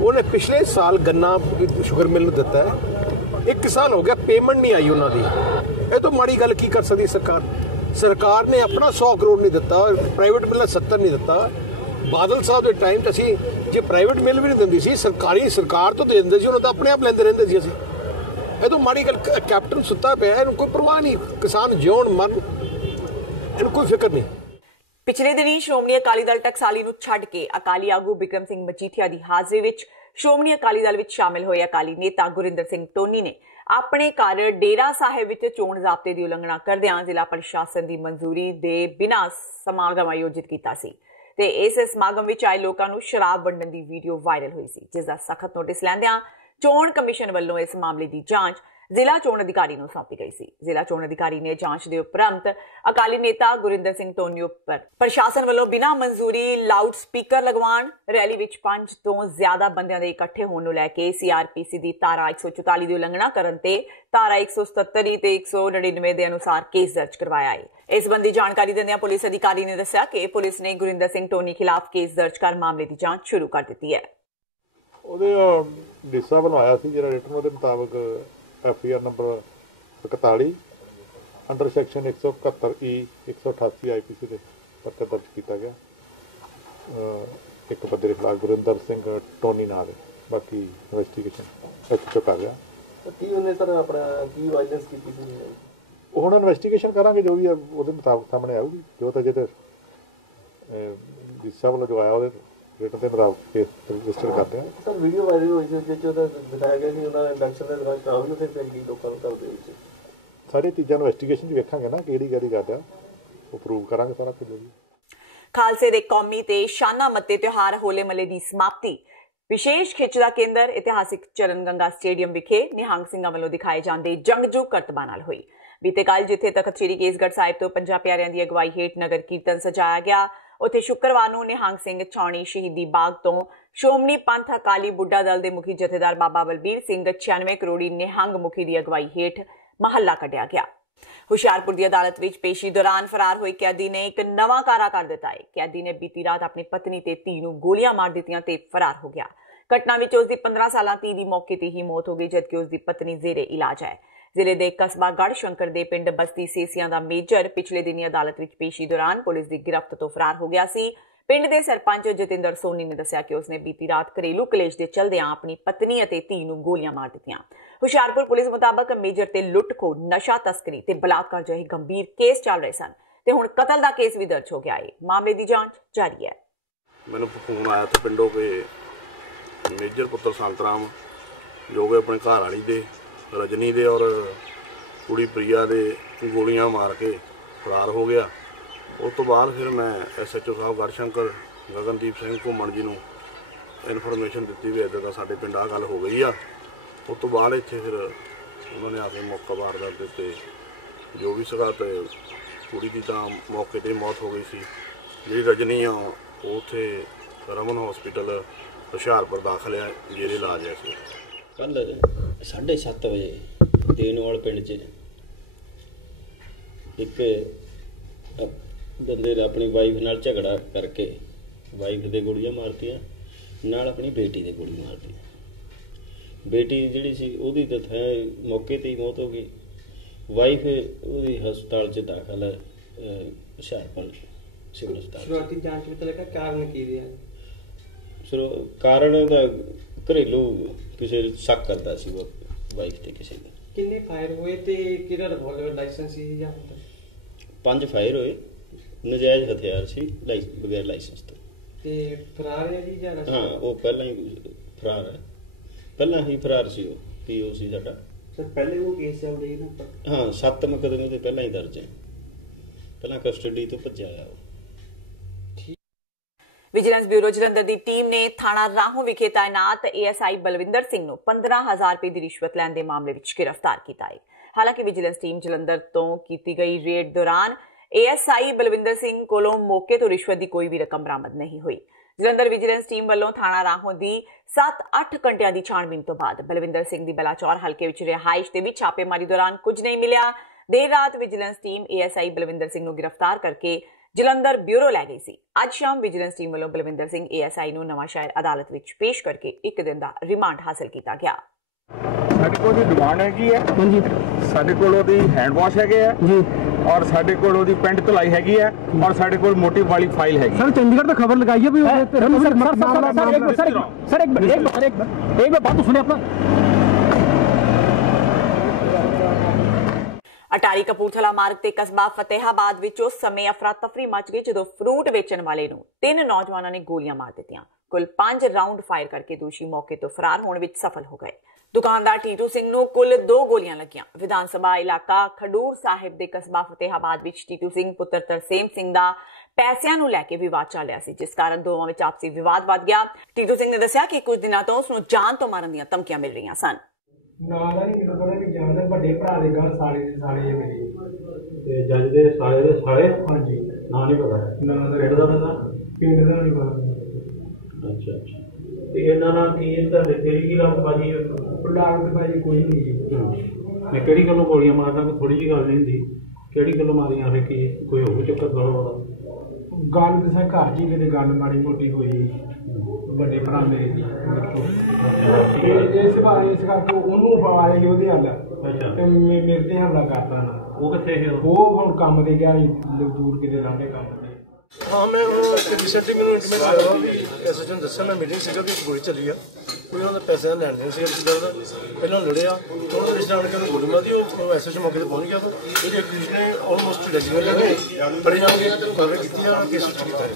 ਉਹਨੇ ਪਿਛਲੇ ਸਾਲ ਗੰਨਾ ਸ਼ੂਗਰ ਮਿਲ ਨੂੰ ਦਿੱਤਾ ਹੈ, 1 ਸਾਲ ਹੋ ਗਿਆ ਪੇਮੈਂਟ ਨਹੀਂ ਆਈ ਉਹਨਾਂ ਦੀ। ਇਹ ਤੋਂ ਮਾੜੀ ਗੱਲ ਕੀ ਕਰ ਸਕਦੀ ਸਰਕਾਰ? ਸਰਕਾਰ ਨੇ ਆਪਣਾ 100 ਕਰੋੜ ਨਹੀਂ ਦਿੱਤਾ, ਪ੍ਰਾਈਵੇਟ ਮਿਲ 70 ਨਹੀਂ ਦਿੱਤਾ। ਬਾਦਲ ਸਾਹਿਬ ਦੇ ਟਾਈਮ 'ਚ ਅਸੀਂ ਜੇ ਪ੍ਰਾਈਵੇਟ ਮਿਲ ਵੀ ਨਹੀਂ ਦਿੰਦੀ ਸੀ, ਸਰਕਾਰ ਤੋਂ ਦੇ ਦਿੰਦੇ ਸੀ, ਉਹਨਾਂ ਤਾਂ ਆਪਣੇ ਆਪ ਲੈਂਦੇ ਰਹਿੰਦੇ ਸੀ ਅਸੀਂ। ਇਹ ਤੋਂ ਮਾੜੀ ਗੱਲ। ਕੈਪਟਨ ਸੁੱਤਾ ਪਿਆ, ਇਹਨੂੰ ਕੋਈ ਪਰਵਾਹ ਨਹੀਂ, ਕਿਸਾਨ ਜਿਉਣ ਮਰਨ, ਇਹਨੂੰ ਕੋਈ ਫਿਕਰ ਨਹੀਂ। ਪਿਛਲੇ ਦਿਨੀ ਸ਼੍ਰੋਮਣੀ ਅਕਾਲੀ ਦਲ ਟਕਸਾਲੀ ਨੂੰ ਛੱਡ ਕੇ ਅਕਾਲੀ ਆਗੂ ਬਿਕਰਮ ਸਿੰਘ ਮਜੀਠੀਆ ਦੀ ਹਾਜ਼ਰੀ ਵਿੱਚ ਸ਼੍ਰੋਮਣੀ ਅਕਾਲੀ ਦਲ ਵਿੱਚ ਸ਼ਾਮਿਲ ਹੋਏ ਅਕਾਲੀ ਨੇਤਾ ਗੁਰਿੰਦਰ ਸਿੰਘ ਟੋਨੀ ਨੇ ਆਪਣੇ ਘਰ ਡੇਰਾ ਸਾਹਿਬ ਵਿੱਚ ਚੋਣ ਜ਼ਾਬਤੇ ਦੀ ਉਲੰਘਣਾ ਕਰਦਿਆਂ ਜ਼ਿਲ੍ਹਾ ਪ੍ਰਸ਼ਾਸਨ ਦੀ ਮਨਜ਼ੂਰੀ ਦੇ ਬਿਨਾਂ ਸਮਾਗਮ ਆਯੋਜਿਤ ਕੀਤਾ ਸੀ ਤੇ ਇਸ ਸਮਾਗਮ ਵਿੱਚ ਆਏ ਲੋਕਾਂ ਨੂੰ ਸ਼ਰਾਬ ਵੰਡਣ ਦੀ ਵੀਡੀਓ ਵਾਇਰਲ ਹੋਈ ਸੀ, ਜਿਸ ਦਾ ਸਖਤ ਨੋਟਿਸ ਲੈਂਦਿਆਂ ਚੋਣ ਕਮਿਸ਼ਨ ਵੱਲੋਂ ਇਸ ਮਾਮਲੇ ਦੀ ਜਾਂਚ ਜ਼ਿਲ੍ਹਾ ਚੋਣ ਅਧਿਕਾਰੀ ਨੂੰ ਸੌਂਪੀ ਗਈ ਸੀ। ਜ਼ਿਲ੍ਹਾ ਚੋਣ ਅਧਿਕਾਰੀ ਨੇ ਜਾਂਚ ਦੇ ਉਪਰੰਤ ਅਕਾਲੀ ਨੇਤਾ ਗੁਰਿੰਦਰ ਸਿੰਘ ਟੋਨੀ ਉੱਪਰ ਪ੍ਰਸ਼ਾਸਨ ਵੱਲੋਂ ਬਿਨਾਂ ਮਨਜ਼ੂਰੀ ਲਾਊਡ ਸਪੀਕਰ ਲਗਵਾਉਣ, ਰੈਲੀ ਵਿੱਚ 5 ਤੋਂ ਜ਼ਿਆਦਾ ਬੰਦਿਆਂ ਦੇ ਇਕੱਠੇ ਹੋਣ ਨੂੰ ਲੈ ਕੇ CRPC ਦੀ ਧਾਰਾ 144 ਦੀ ਉਲੰਘਣਾ ਕਰਨ ਤੇ ਧਾਰਾ 177 ਤੇ 199 ਦੇ ਅਨੁਸਾਰ ਕੇਸ ਦਰਜ ਕਰਵਾਇਆ ਹੈ। ਇਸ ਸੰਬੰਧੀ ਜਾਣਕਾਰੀ ਦਿੰਦਿਆਂ ਪੁਲਿਸ ਅਧਿਕਾਰੀ ਨੇ ਦੱਸਿਆ ਕਿ ਪੁਲਿਸ ਨੇ ਗੁਰਿੰਦਰ ਸਿੰਘ ਟੋਨੀ ਖਿਲਾਫ ਕੇਸ ਦਰਜ ਕਰ ਮਾਮਲੇ ਦੀ ਜਾਂਚ ਸ਼ੁਰੂ ਕਰ ਦਿੱਤੀ ਹੈ। ਉਹਦੇ ਡੀਸਾ ਬਣਾਇਆ ਸੀ ਜਿਹੜਾ ਰਿਟਨ ਉਹਦੇ ਮੁਤਾਬਕ FIR number 41 under section 171E 188 IPC ਦੇ ਪਰਚਾ ਦਰਜ ਕੀਤਾ ਗਿਆ। ਇੱਕ ਬੰਦੇ ਦੇ ਖਿਲਾਫ ਗੁਰਿੰਦਰ ਸਿੰਘ ਟੋਨੀ ਨਾਲ ਬਾਕੀ ਇਨਵੈਸਟੀਗੇਸ਼ਨ ਇੱਥੇ ਕਰ ਰਿਹਾ। ਕੀ ਉਹਨੇ ਸਰ ਆਪਣਾ ਕੀ ਵਾਇਲੈਂਸ ਕੀਤੀ ਸੀ? ਹੁਣ ਇਨਵੈਸਟੀਗੇਸ਼ਨ ਕਰਾਂਗੇ, ਜੋ ਵੀ ਉਹਦੇ ਮੁਤਾਬਕ ਸਾਹਮਣੇ ਆਊਗੀ। ਜੋ ਤਾਂ ਜਿਹਦੇ ਡੀਸਾ ਵੱਲੋਂ ਜੋ ਆਇਆ ਉਹਦੇ ਰਿਟਨ ਦੇ ਮੁਤਾਬਕ ਕੇਸ ਰਜਿਸਟਰ ਕਰਦੇ ਹਾਂ। ਸਰ ਵੀਡੀਓ ਵਾਇਰਲ ਹੋਈ ਸੀ ਜਿਸ ਵਿੱਚ ਦਿਖਾਇਆ ਗਿਆ ਕਿ ਉਹਨਾਂ ਇਲੈਕਸ਼ਨ ਦੇ ਦੌਰਾਨ ਸ਼ਰਾਬ ਨੂੰ ਫਿਰ ਗਈ ਲੋਕਾਂ ਨੂੰ ਕਰਦੇ ਵਿੱਚ। ਸਾਰੀਆਂ ਚੀਜ਼ਾਂ ਇਨਵੈਸਟੀਗੇਸ਼ਨ 'ਚ ਵੇਖਾਂਗੇ ਨਾ ਕਿਹੜੀ ਗੱਲ ਆ, ਉਹ ਪ੍ਰੂਵ ਕਰਾਂਗੇ ਸਾਰਾ ਕੁਝ। ਖਾਲਸੇ ਦੇ ਕੌਮੀ ਤੇ ਸ਼ਾਨਾ ਮੱਤੇ ਤਿਉਹਾਰ ਹੋਲੇ ਮਹੱਲੇ ਦੀ ਸਮਾਪਤੀ ਵਿਸ਼ੇਸ਼ ਖਿੱਚ ਦਾ ਕੇਂਦਰ ਇਤਿਹਾਸਿਕ ਚਰਨ ਗੰਗਾ ਸਟੇਡੀਅਮ ਵਿਖੇ ਨਿਹੰਗ ਸਿੰਘਾਂ ਵੱਲੋਂ ਦਿਖਾਏ ਜਾਂਦੇ ਜੰਗਜੂ ਕਰਤਬਾਂ ਨਾਲ ਹੋਈ। ਬੀਤੇ ਕੱਲ੍ਹ ਜਿੱਥੇ ਤਖਤ ਸ੍ਰੀ ਕੇਸਗੜ੍ਹ ਸਾਹਿਬ ਤੋਂ 50 ਪਿਆਰਿਆਂ ਦੀ ਅਗਵਾਈ ਹੇਠ ਨਗਰ ਕੀਰਤਨ ਸਜਾਇਆ ਗਿਆ, ਉੱਥੇ ਸ਼ੁੱਕਰਵਾਰ ਨੂੰ ਨਿਹੰਗ ਸਿੰਘ ਛਾਉਣੀ ਸ਼ਹੀਦੀ ਬਾਗ ਤੋਂ ਸ਼੍ਰੋਮਣੀ ਪੰਥ ਅਕਾਲੀ ਬੁੱਢਾ ਦਲ ਦੇ ਮੁਖੀ ਜਥੇਦਾਰ ਬਾਬਾ ਬਲਬੀਰ ਸਿੰਘ 96 ਕਰੋੜੀ ਨਿਹੰਗ ਮੁਖੀ ਦੀ ਅਗਵਾਈ ਹੇਠ ਮਹੱਲਾ ਕੱਢਿਆ ਗਿਆ। ਹੁਸ਼ਿਆਰਪੁਰ ਦੀ ਅਦਾਲਤ ਵਿੱਚ ਪੇਸ਼ੀ ਦੌਰਾਨ ਫਰਾਰ ਹੋਏ ਕੈਦੀ ਨੇ ਇੱਕ ਨਵਾਂ ਕਾਰਾ ਕਰ ਦਿੱਤਾ ਹੈ। ਕੈਦੀ ਨੇ ਬੀਤੀ ਰਾਤ ਆਪਣੀ ਪਤਨੀ ਤੇ ਧੀ ਨੂੰ ਗੋਲੀਆਂ ਮਾਰ ਦਿੱਤੀਆਂ ਤੇ ਫਰਾਰ ਹੋ ਗਿਆ। ਘਟਨਾ ਵਿੱਚ ਉਸ ਦੀ 15 ਸਾਲਾ ਧੀ ਦੀ ਮੌਕੇ ਤੇ ਹੀ ਮੌਤ ਹੋ ਗਈ, ਜਦਕਿ ਉਸ ਦੀ ਪਤਨੀ ਜ਼ੇਰੇ ਇਲਾਜ ਹੈ। ਜ਼ਿਲ੍ਹੇ ਦੇ ਕਸਬਾ ਗੜ੍ਹ ਸ਼ੰਕਰ ਦੇ ਪਿੰਡ ਬਸਤੀ ਸੇਸੀਆਂ ਦਾ ਮੇਜਰ ਪਿਛਲੇ ਦਿਨੀ ਅਦਾਲਤ ਵਿੱਚ ਪੇਸ਼ੀ ਦੌਰਾਨ ਪੁਲਿਸ ਦੀ ਗਿਰਫਤ ਤੋਂ ਫਰਾਰ ਹੋ ਗਿਆ ਸੀ। ਪਿੰਡ ਦੇ ਸਰਪੰਚ ਜਤਿੰਦਰ ਸੋਨੀ ਨੇ ਦੱਸਿਆ ਕਿ ਉਸਨੇ ਬੀਤੀ ਰਾਤ ਘਰੇਲੂ ਕਲੇਸ਼ ਦੇ ਚਲਦਿਆਂ ਆਪਣੀ ਪਤਨੀ ਅਤੇ ਧੀ ਨੂੰ ਗੋਲੀਆਂ ਮਾਰ ਦਿੱਤੀਆਂ। ਹੁਸ਼ਿਆਰਪੁਰ ਪੁਲਿਸ ਮੁਤਾਬਕ ਮੇਜਰ ਤੇ ਲੁੱਟ-ਖੋਹ, ਨਸ਼ਾ ਤਸਕਰੀ ਤੇ ਬਲਾਤਕਾਰ ਜਿਹੇ ਗੰਭੀਰ ਕੇਸ ਚੱਲ ਰਹੇ ਸਨ ਤੇ ਹੁਣ ਕਤਲ ਦਾ ਕੇਸ ਵੀ ਦਰਜ ਹੋ ਗਿਆ ਹੈ। ਮਾਮਲੇ ਦੀ ਜਾਂਚ ਜਾਰੀ ਹੈ। ਮੈਨੂੰ ਫੋਨ ਆਇਆ ਤੇ ਪਿੰਡੋਂ ਕਿ ਮੇਜਰ ਪੁੱਤਰ ਸੰਤਰਾਮ ਜੋ ਕਿ ਆਪਣੇ ਘਰ ਵਾਲੀ ਦੇ ਰਜਨੀ ਦੇ ਔਰ ਕੁੜੀ ਪ੍ਰਿਆ ਦੇ ਗੋਲੀਆਂ ਮਾਰ ਕੇ ਫਰਾਰ ਹੋ ਗਿਆ। ਉਸ ਤੋਂ ਬਾਅਦ ਫਿਰ ਮੈਂ SHO ਸਾਹਿਬ ਗੜਸ਼ੰਕਰ ਗਗਨਦੀਪ ਸਿੰਘ ਘੁੰਮਣ ਜੀ ਨੂੰ ਇਨਫੋਰਮੇਸ਼ਨ ਦਿੱਤੀ ਵੀ ਇੱਦਾਂ ਦਾ ਸਾਡੇ ਪਿੰਡ ਆਹ ਗੱਲ ਹੋ ਗਈ ਆ। ਉਸ ਤੋਂ ਬਾਅਦ ਇੱਥੇ ਫਿਰ ਉਹਨਾਂ ਨੇ ਆ ਕੇ ਮੌਕਾ ਵਾਰਦਾਤ ਦੇ ਉੱਤੇ ਜੋ ਵੀ ਸੀਗਾ ਤੇ ਕੁੜੀ ਦੀ ਤਾਂ ਮੌਕੇ 'ਤੇ ਮੌਤ ਹੋ ਗਈ ਸੀ। ਜਿਹੜੀ ਰਜਨੀ ਆ ਉਹ ਉੱਥੇ ਰਮਨ ਹਸਪੀਟਲ ਹੁਸ਼ਿਆਰਪੁਰ ਦਾਖਲ ਆ, ਜਿਹੜੇ ਇਲਾਜ ਹੈ। ਸੀ ਕੱਲ੍ਹ 7:30 ਵਜੇ ਦੇਨਵਾਲ ਪਿੰਡ 'ਚ ਇੱਕ ਬੰਦੇ ਨੇ ਆਪਣੀ ਵਾਈਫ ਨਾਲ ਝਗੜਾ ਕਰਕੇ ਵਾਈਫ ਦੇ ਗੋਲੀਆਂ ਮਾਰਤੀਆਂ, ਨਾਲ ਆਪਣੀ ਬੇਟੀ ਦੇ ਗੋਲੀ ਮਾਰਤੀ। ਬੇਟੀ ਜਿਹੜੀ ਸੀ ਉਹਦੀ ਤਾਂ ਮੌਕੇ 'ਤੇ ਹੀ ਮੌਤ ਹੋ ਗਈ। ਵਾਈਫ ਉਹਦੀ ਹਸਪਤਾਲ 'ਚ ਦਾਖਲ ਹੈ, ਹੁਸ਼ਿਆਰਪੁਰ ਸਿਵਲ ਹਸਪਤਾਲ। ਸ਼ੁਰੂਆਤੀ ਜਾਂਚ ਵਿੱਚ ਲੱਗਾ ਕਾਰਨ ਕੀ ਰਿਹਾ? ਕਾਰਨ ਉਹਦਾ ਘਰੇਲੂ ਕਿਸੇ ਸ਼ੱਕ ਕਰਦਾ ਸੀ ਉਹ ਵਾਈਫ ਤੇ ਕਿਸੇ ਦਾ। ਕਿੰਨੇ ਫਾਇਰ ਹੋਏ ਤੇ ਕਿਹੜਾ ਰਿਵਾਲਵਰ ਲਾਇਸੈਂਸ ਸੀ ਜਾਂ 5 ਫਾਇਰ ਹੋਏ, ਨਜਾਇਜ਼ ਹਥਿਆਰ ਸੀ ਬਗੈਰ ਲਾਇਸੈਂਸ ਤੋਂ। ਤੇ ਫਰਾਰ ਹੈ ਜੀ ਜਾਂ? ਹਾਂ, ਉਹ ਪਹਿਲਾਂ ਹੀ ਫਰਾਰ ਹੈ, ਪਹਿਲਾਂ ਹੀ ਫਰਾਰ ਸੀ। ਉਹ PO ਸੀ ਸਾਡਾ। ਸਰ ਪਹਿਲੇ ਉਹ ਕੇਸ ਚੱਲਦਾ ਜੀ ਨਾ? ਹਾਂ, 7 ਮੁਕੱਦਮੇ ਤੇ ਪਹਿਲਾਂ ਹੀ ਦਰਜ ਹੈ, ਪਹਿਲਾਂ ਕਸਟਡੀ ਤੋਂ ਭੱਜਿਆ ਆ ਉਹ। ਵਿਜੀਲੈਂਸ ਬਿਊਰੋ ਜਲੰਧਰ ਦੀ ਟੀਮ ਨੇ ਥਾਣਾ ਰਾਹੋਂ ਵਿਖੇ ਤਾਇਨਾਤ ASI ਬਲਵਿੰਦਰ ਸਿੰਘ ਨੂੰ 15,000 ਰੁਪਏ ਦੀ ਰਿਸ਼ਵਤ ਲੈਣ ਦੇ ਮਾਮਲੇ ਵਿੱਚ ਗ੍ਰਿਫਤਾਰ ਕੀਤਾ ਹੈ। ਹਾਲਾਂਕਿ ਵਿਜੀਲੈਂਸ ਟੀਮ ਜਲੰਧਰ ਤੋਂ ਕੀਤੀ ਗਈ ਰੇਡ ਦੌਰਾਨ ASI ਬਲਵਿੰਦਰ ਸਿੰਘ ਕੋਲੋਂ ਮੌਕੇ ਤੋਂ ਰਿਸ਼ਵਤ ਦੀ ਕੋਈ ਵੀ ਰਕਮ ਬਰਾਮਦ ਨਹੀਂ ਹੋਈ। ਜਲੰਧਰ ਵਿਜੀਲੈਂਸ ਟੀਮ ਵੱਲੋਂ ਥਾਣਾ ਰਾਹੋਂ ਦੀ 7-8 ਘੰਟਿਆਂ ਦੀ ਛਾਣਬੀਨ ਤੋਂ ਬਾਅਦ ਬਲਵਿੰਦਰ ਸਿੰਘ ਦੀ ਬਲਾਚੌਰ ਹਲਕੇ ਵਿੱਚ ਰਿਹਾਇਸ਼ ਦੇ ਵਿੱਚ ਛਾਪੇਮਾਰੀ ਦੌਰਾਨ ਕੁਝ ਨਹੀਂ ਮਿਲਿਆ। ਦੇਰ ਰਾਤ vigilance team ASI Balwinder Singh ਨੂੰ ਗ੍ਰਿਫਤਾਰ ਕਰਕੇ ਜਲੰਧਰ ਬਿਊਰੋ ਲੈ ਗਈ ਸੀ। ਅੱਜ ਸ਼ਾਮ ਵਿਜੀਲੈਂਸ ਟੀਮ ਵੱਲੋਂ ਬਲਵਿੰਦਰ ਸਿੰਘ ASI ਨੂੰ ਨਵਾਂ ਸ਼ਹਿਰ ਅਦਾਲਤ ਵਿੱਚ ਪੇਸ਼ ਕਰਕੇ 1 ਦਿਨ ਦਾ ਰਿਮਾਂਡ ਹਾਸਲ ਕੀਤਾ ਗਿਆ। ਸਾਡੇ ਕੋਲ ਦੀ ਡਿਮਾਂਡ ਹੈਗੀ ਹੈ ਜੀ, ਸਾਡੇ ਕੋਲ ਉਹਦੀ ਹੈਂਡ ਵਾਸ਼ ਹੈਗੇ ਆ ਜੀ, ਔਰ ਸਾਡੇ ਕੋਲ ਉਹਦੀ ਪੈਂਟ ਧੁਲਾਈ ਹੈਗੀ ਹੈ, ਔਰ ਸਾਡੇ ਕੋਲ ਮੋਟਿਵ ਵਾਲੀ ਫਾਈਲ ਹੈਗੀ। ਸਰ ਚੰਡੀਗੜ੍ਹ ਤੋਂ ਖਬਰ ਲਗਾਈ ਹੈ ਵੀ ਸਰ ਇੱਕ ਬਾਤ ਸੁਣੇ ਆਪਣਾ। ਅਟਾਰੀ ਕਪੂਰਥਲਾ ਮਾਰਗ ਤੇ ਕਸਬਾ ਫਤਿਹਾਬਾਦ ਵਿੱਚ ਉਸ ਸਮੇਂ ਅਫਰਾ ਤਫਰੀ ਮਚ ਗਈ ਜਦੋਂ ਫਰੂਟ ਵੇਚਣ ਵਾਲੇ ਨੂੰ 3 ਨੌਜਵਾਨਾਂ ਨੇ ਗੋਲੀਆਂ ਮਾਰ ਦਿੱਤੀਆਂ। ਕੁੱਲ 5 ਰਾਉਂਡ ਫਾਇਰ ਕਰਕੇ ਦੋਸ਼ੀ ਮੌਕੇ ਤੋਂ ਫਰਾਰ ਹੋਣ ਵਿੱਚ ਸਫਲ ਹੋ ਗਏ। ਦੁਕਾਨਦਾਰ ਟੀਟੂ ਸਿੰਘ ਨੂੰ ਕੁੱਲ 2 ਗੋਲੀਆਂ ਲੱਗੀਆਂ। ਵਿਧਾਨ ਸਭਾ ਇਲਾਕਾ ਖਡੂਰ ਸਾਹਿਬ ਦੇ ਕਸਬਾ ਫਤਿਹਾਬਾਦ ਵਿੱਚ ਟੀਟੂ ਸਿੰਘ ਪੁੱਤਰ ਤਰਸੇਮ ਸਿੰਘ ਦਾ ਪੈਸਿਆਂ ਨੂੰ ਲੈ ਕੇ ਵਿਵਾਦ ਚੱਲ ਰਿਹਾ ਸੀ, ਜਿਸ ਕਾਰਨ ਦੋਵਾਂ ਵਿੱਚ ਆਪਸੀ ਵਿਵਾਦ ਵੱਧ ਗਿਆ। ਟੀਟੂ ਸਿੰਘ ਨੇ ਦੱਸਿਆ ਕਿ ਕੁਝ ਦਿਨਾਂ ਤੋਂ ਉਸ ਨੂੰ ਜਾਨ ਤੋਂ ਮਾਰਨ ਦੀਆਂ ਧਮਕੀਆਂ ਮਿਲ ਰਹੀਆਂ ਸਨ। ਨਾਂ ਦਾ ਨਹੀਂ ਮੈਨੂੰ ਪਤਾ ਵੀ ਜਾਣਦੇ ਵੱਡੇ ਭਰਾ ਦੇ ਗਾਂ ਸਾਲੇ ਦੇ ਸਾਲੇ ਮੇਰੇ ਤੇ ਜੱਜ ਦੇ ਸਾਲੇ ਹਾਂਜੀ ਨਾਂ ਨਹੀਂ ਪਤਾ ਨਾਂ ਦਾ ਪਿੰਡ ਦਾ ਪਤਾ ਨਹੀਂ ਪਤਾ। ਅੱਛਾ ਤੇ ਇਹਨਾਂ ਨਾਲ ਕੀ ਤੁਹਾਡੇ ਕਿਹੜੀ ਲਾਗਬਾਜੀ ਲਾਗਬਾਜੀ ਕੋਈ ਨਹੀਂ ਜੀ। ਮੈਂ ਕਿਹੜੀ ਗੱਲੋਂ ਗੋਲੀਆਂ ਮਾਰਨਾ ਕੋਈ ਥੋੜੀ ਜਿਹੀ ਗੱਲ ਨਹੀਂ ਹੁੰਦੀ ਕਿਹੜੀ ਗੱਲੋਂ ਮਾਰੀਆਂ ਫਿਰ ਕੀ ਕੋਈ ਹੋਰ ਚੱਕਰ ਥੋੜਾ ਗੱਲ ਦੱਸਾਂ ਘਰ ਜੀ ਕਿਤੇ ਗੱਲ ਮਾੜੀ ਮੋਟੀ ਹੋਈ ਵੱਡੇ ਭਰਾ ਮੇਰੇ ਦੀ ਇਸ ਕਰਕੇ ਉਹਨੂੰ ਆਏ ਸੀ ਉਹਦੇ ਹੱਲ ਤੇ ਮੇਰੇ ਤੇ ਹਮਲਾ ਕਰਤਾ ਨਾ। ਉਹ ਕਿੱਥੇ ਸੀ ਉਹ ਹੁਣ ਕੰਮ ਤੇ ਗਿਆ ਦੂਰ ਕਿਤੇ ਲਾਂਡੇ ਕੰਮ ਤੇ। ਹਾਂ ਮੈਂ ਰੀਸੈਂਟਲੀ ਮੈਨੂੰ ਇੰਟੀਮੇਟ ਹੋਇਆ ਵੀ ਐਸਐਚਓ ਨੇ ਦੱਸਿਆ ਮੈਂ ਮੀਟਿੰਗ ਸੀਗਾ ਵੀ ਇੱਕ ਗੋਲੀ ਚੱਲੀ ਆ ਕੋਈ ਉਹਨਾਂ ਦਾ ਪੈਸੇ ਦਾ ਲੈਣ ਦੇਣ ਸੀਗਾ ਰਿਸ਼ਤੇਦਾਰ ਦਾ ਪਹਿਲਾਂ ਲੜਿਆ ਉਹਨਾਂ ਦੇ ਰਿਸ਼ਤੇਦਾਰ ਨੇ ਗੋਲੀ ਮਾਰੀ ਉਹ ਐਸਐਚਓ ਮੌਕੇ ਤੇ ਪਹੁੰਚ ਗਿਆ ਉਹਦੀ ਐਕਟੀਵਿਟੀ ਨੇ ਆਲਮੋਸਟ ਡੈਜੀਨੇਟ ਲੱਗੇ ਫੜੇ ਜਾਣਗੇ ਕਾਰਵਾਈ ਕੀਤੀ ਜਾਣਾ ਕੇਸ ਰਜਿਸਟਰ ਕੀਤਾ ਹੈ।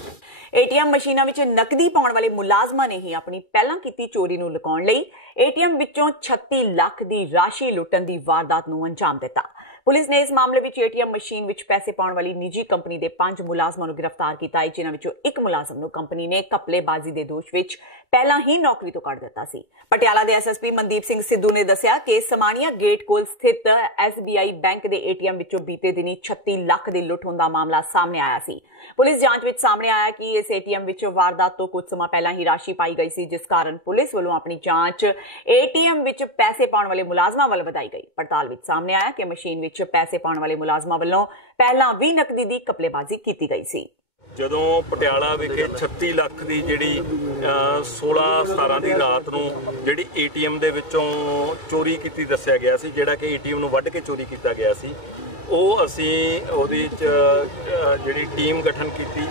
ਏਟੀਐਮ ਮਸ਼ੀਨਾਂ ਵਿੱਚ ਨਕਦੀ ਪਾਉਣ ਵਾਲੇ ਮੁਲਾਜ਼ਮਾਂ ਨੇ ਹੀ ਆਪਣੀ ਪਹਿਲਾਂ ਕੀਤੀ ਚੋਰੀ ਨੂੰ ਲੁਕਾਉਣ ਲਈ ਏਟੀਐਮ ਵਿੱਚੋਂ 36 ਲੱਖ ਦੀ ਰਾਸ਼ੀ ਲੁੱਟਣ ਦੀ ਵਾਰਦਾਤ ਨੂੰ ਅੰਜਾਮ ਦਿੱਤਾ। ਪੁਲਿਸ ਨੇ ਇਸ ਮਾਮਲੇ ਵਿੱਚ ਏਟੀਐਮ ਮਸ਼ੀਨ ਵਿੱਚ ਪੈਸੇ ਪਾਉਣ ਵਾਲੀ ਨਿੱਜੀ ਕੰਪਨੀ ਦੇ 5 ਮੁਲਾਜ਼ਮਾਂ ਨੂੰ ਗ੍ਰਿਫਤਾਰ ਕੀਤਾ ਹੈ, ਜਿਨ੍ਹਾਂ ਵਿੱਚੋਂ ਇੱਕ ਮੁਲਾਜ਼ਮ ਨੂੰ ਕੰਪਨੀ ਨੇ ਘਪਲੇਬਾਜ਼ੀ ਦੇ ਦੋਸ਼ ਵਿੱਚ ਪਹਿਲਾਂ ਹੀ ਨੌਕਰੀ ਤੋਂ ਕੱਢ ਦਿੱਤਾ ਸੀ। ਪਟਿਆਲਾ ਦੇ ਐਸਐਸਪੀ ਮਨਦੀਪ ਸਿੰਘ ਸਿੱਧੂ ਨੇ ਦੱਸਿਆ ਕਿ ਸਮਾਣੀਆ ਗੇਟ ਕੋਲ ਸਥਿਤ ਐਸਬੀਆਈ ਬੈਂਕ ਦੇ ਏਟੀਐਮ ਵਿੱਚੋਂ ਬੀਤੇ ਦਿਨੀ 36 ਲੱਖ ਦੀ ਲੁੱਟ ਹੋਣ ਦਾ ਮਾਮਲਾ ਸਾਹਮਣੇ ਆਇਆ ਸੀ। ਪੁਲਿਸ ਜਾਂਚ ਵਿੱਚ ਸਾਹਮਣੇ ਆਇਆ ਕਿ ਇਸ ਏਟੀਐਮ ਵਿੱਚ ਵਾਰਦਾਤ ਤੋਂ ਕੁਝ ਸਮਾਂ ਪਹਿਲਾਂ ਹੀ ਰਾਸ਼ੀ ਪਾਈ ਗਈ ਸੀ, ਜਿਸ ਕਾਰਨ ਪੁਲਿਸ ਵੱਲੋਂ ਆਪਣੀ ਜਾਂਚ ਏਟੀਐਮ ਵਿੱਚ ਪੈਸੇ ਪਾਉਣ ਵਾਲੇ ਮੁਲਾਜ਼ਮਾਂ ਵੱਲ ਵਧਾਈ ਗਈ। ਪੜਤਾਲ ਵਿੱਚ ਸਾਹਮਣੇ ਆਇਆ ਕਿ ਮਸ਼ੀਨ ਵਿੱਚ ਪੈਸੇ ਪਾਉਣ ਵਾਲੇ ਮੁਲਾਜ਼ਮਾਂ ਵੱਲੋਂ ਪਹਿਲਾਂ ਵੀ ਨਕਦੀ ਦੀ ਘਪਲੇਬਾਜ਼ੀ ਕੀਤੀ ਗਈ ਸੀ। ਜਦੋਂ ਪਟਿਆਲਾ ਵਿਖੇ 36 ਲੱਖ ਦੀ ਜਿਹੜੀ 16/17 ਦੀ ਰਾਤ ਨੂੰ ਜਿਹੜੀ ਏਟੀਐਮ ਦੇ ਵਿੱਚੋਂ ਚੋਰੀ ਕੀਤੀ ਦੱਸਿਆ ਗਿਆ ਸੀ, ਜਿਹੜਾ ਕਿ ਏਟੀਐਮ ਨੂੰ ਵੱਢ ਕੇ ਚੋਰੀ ਕੀਤਾ ਗਿਆ ਸੀ, ਉਹ ਅਸੀਂ ਉਹਦੇ 'ਚ ਜਿਹੜੀ ਟੀਮ ਗਠਨ ਕੀਤੀ।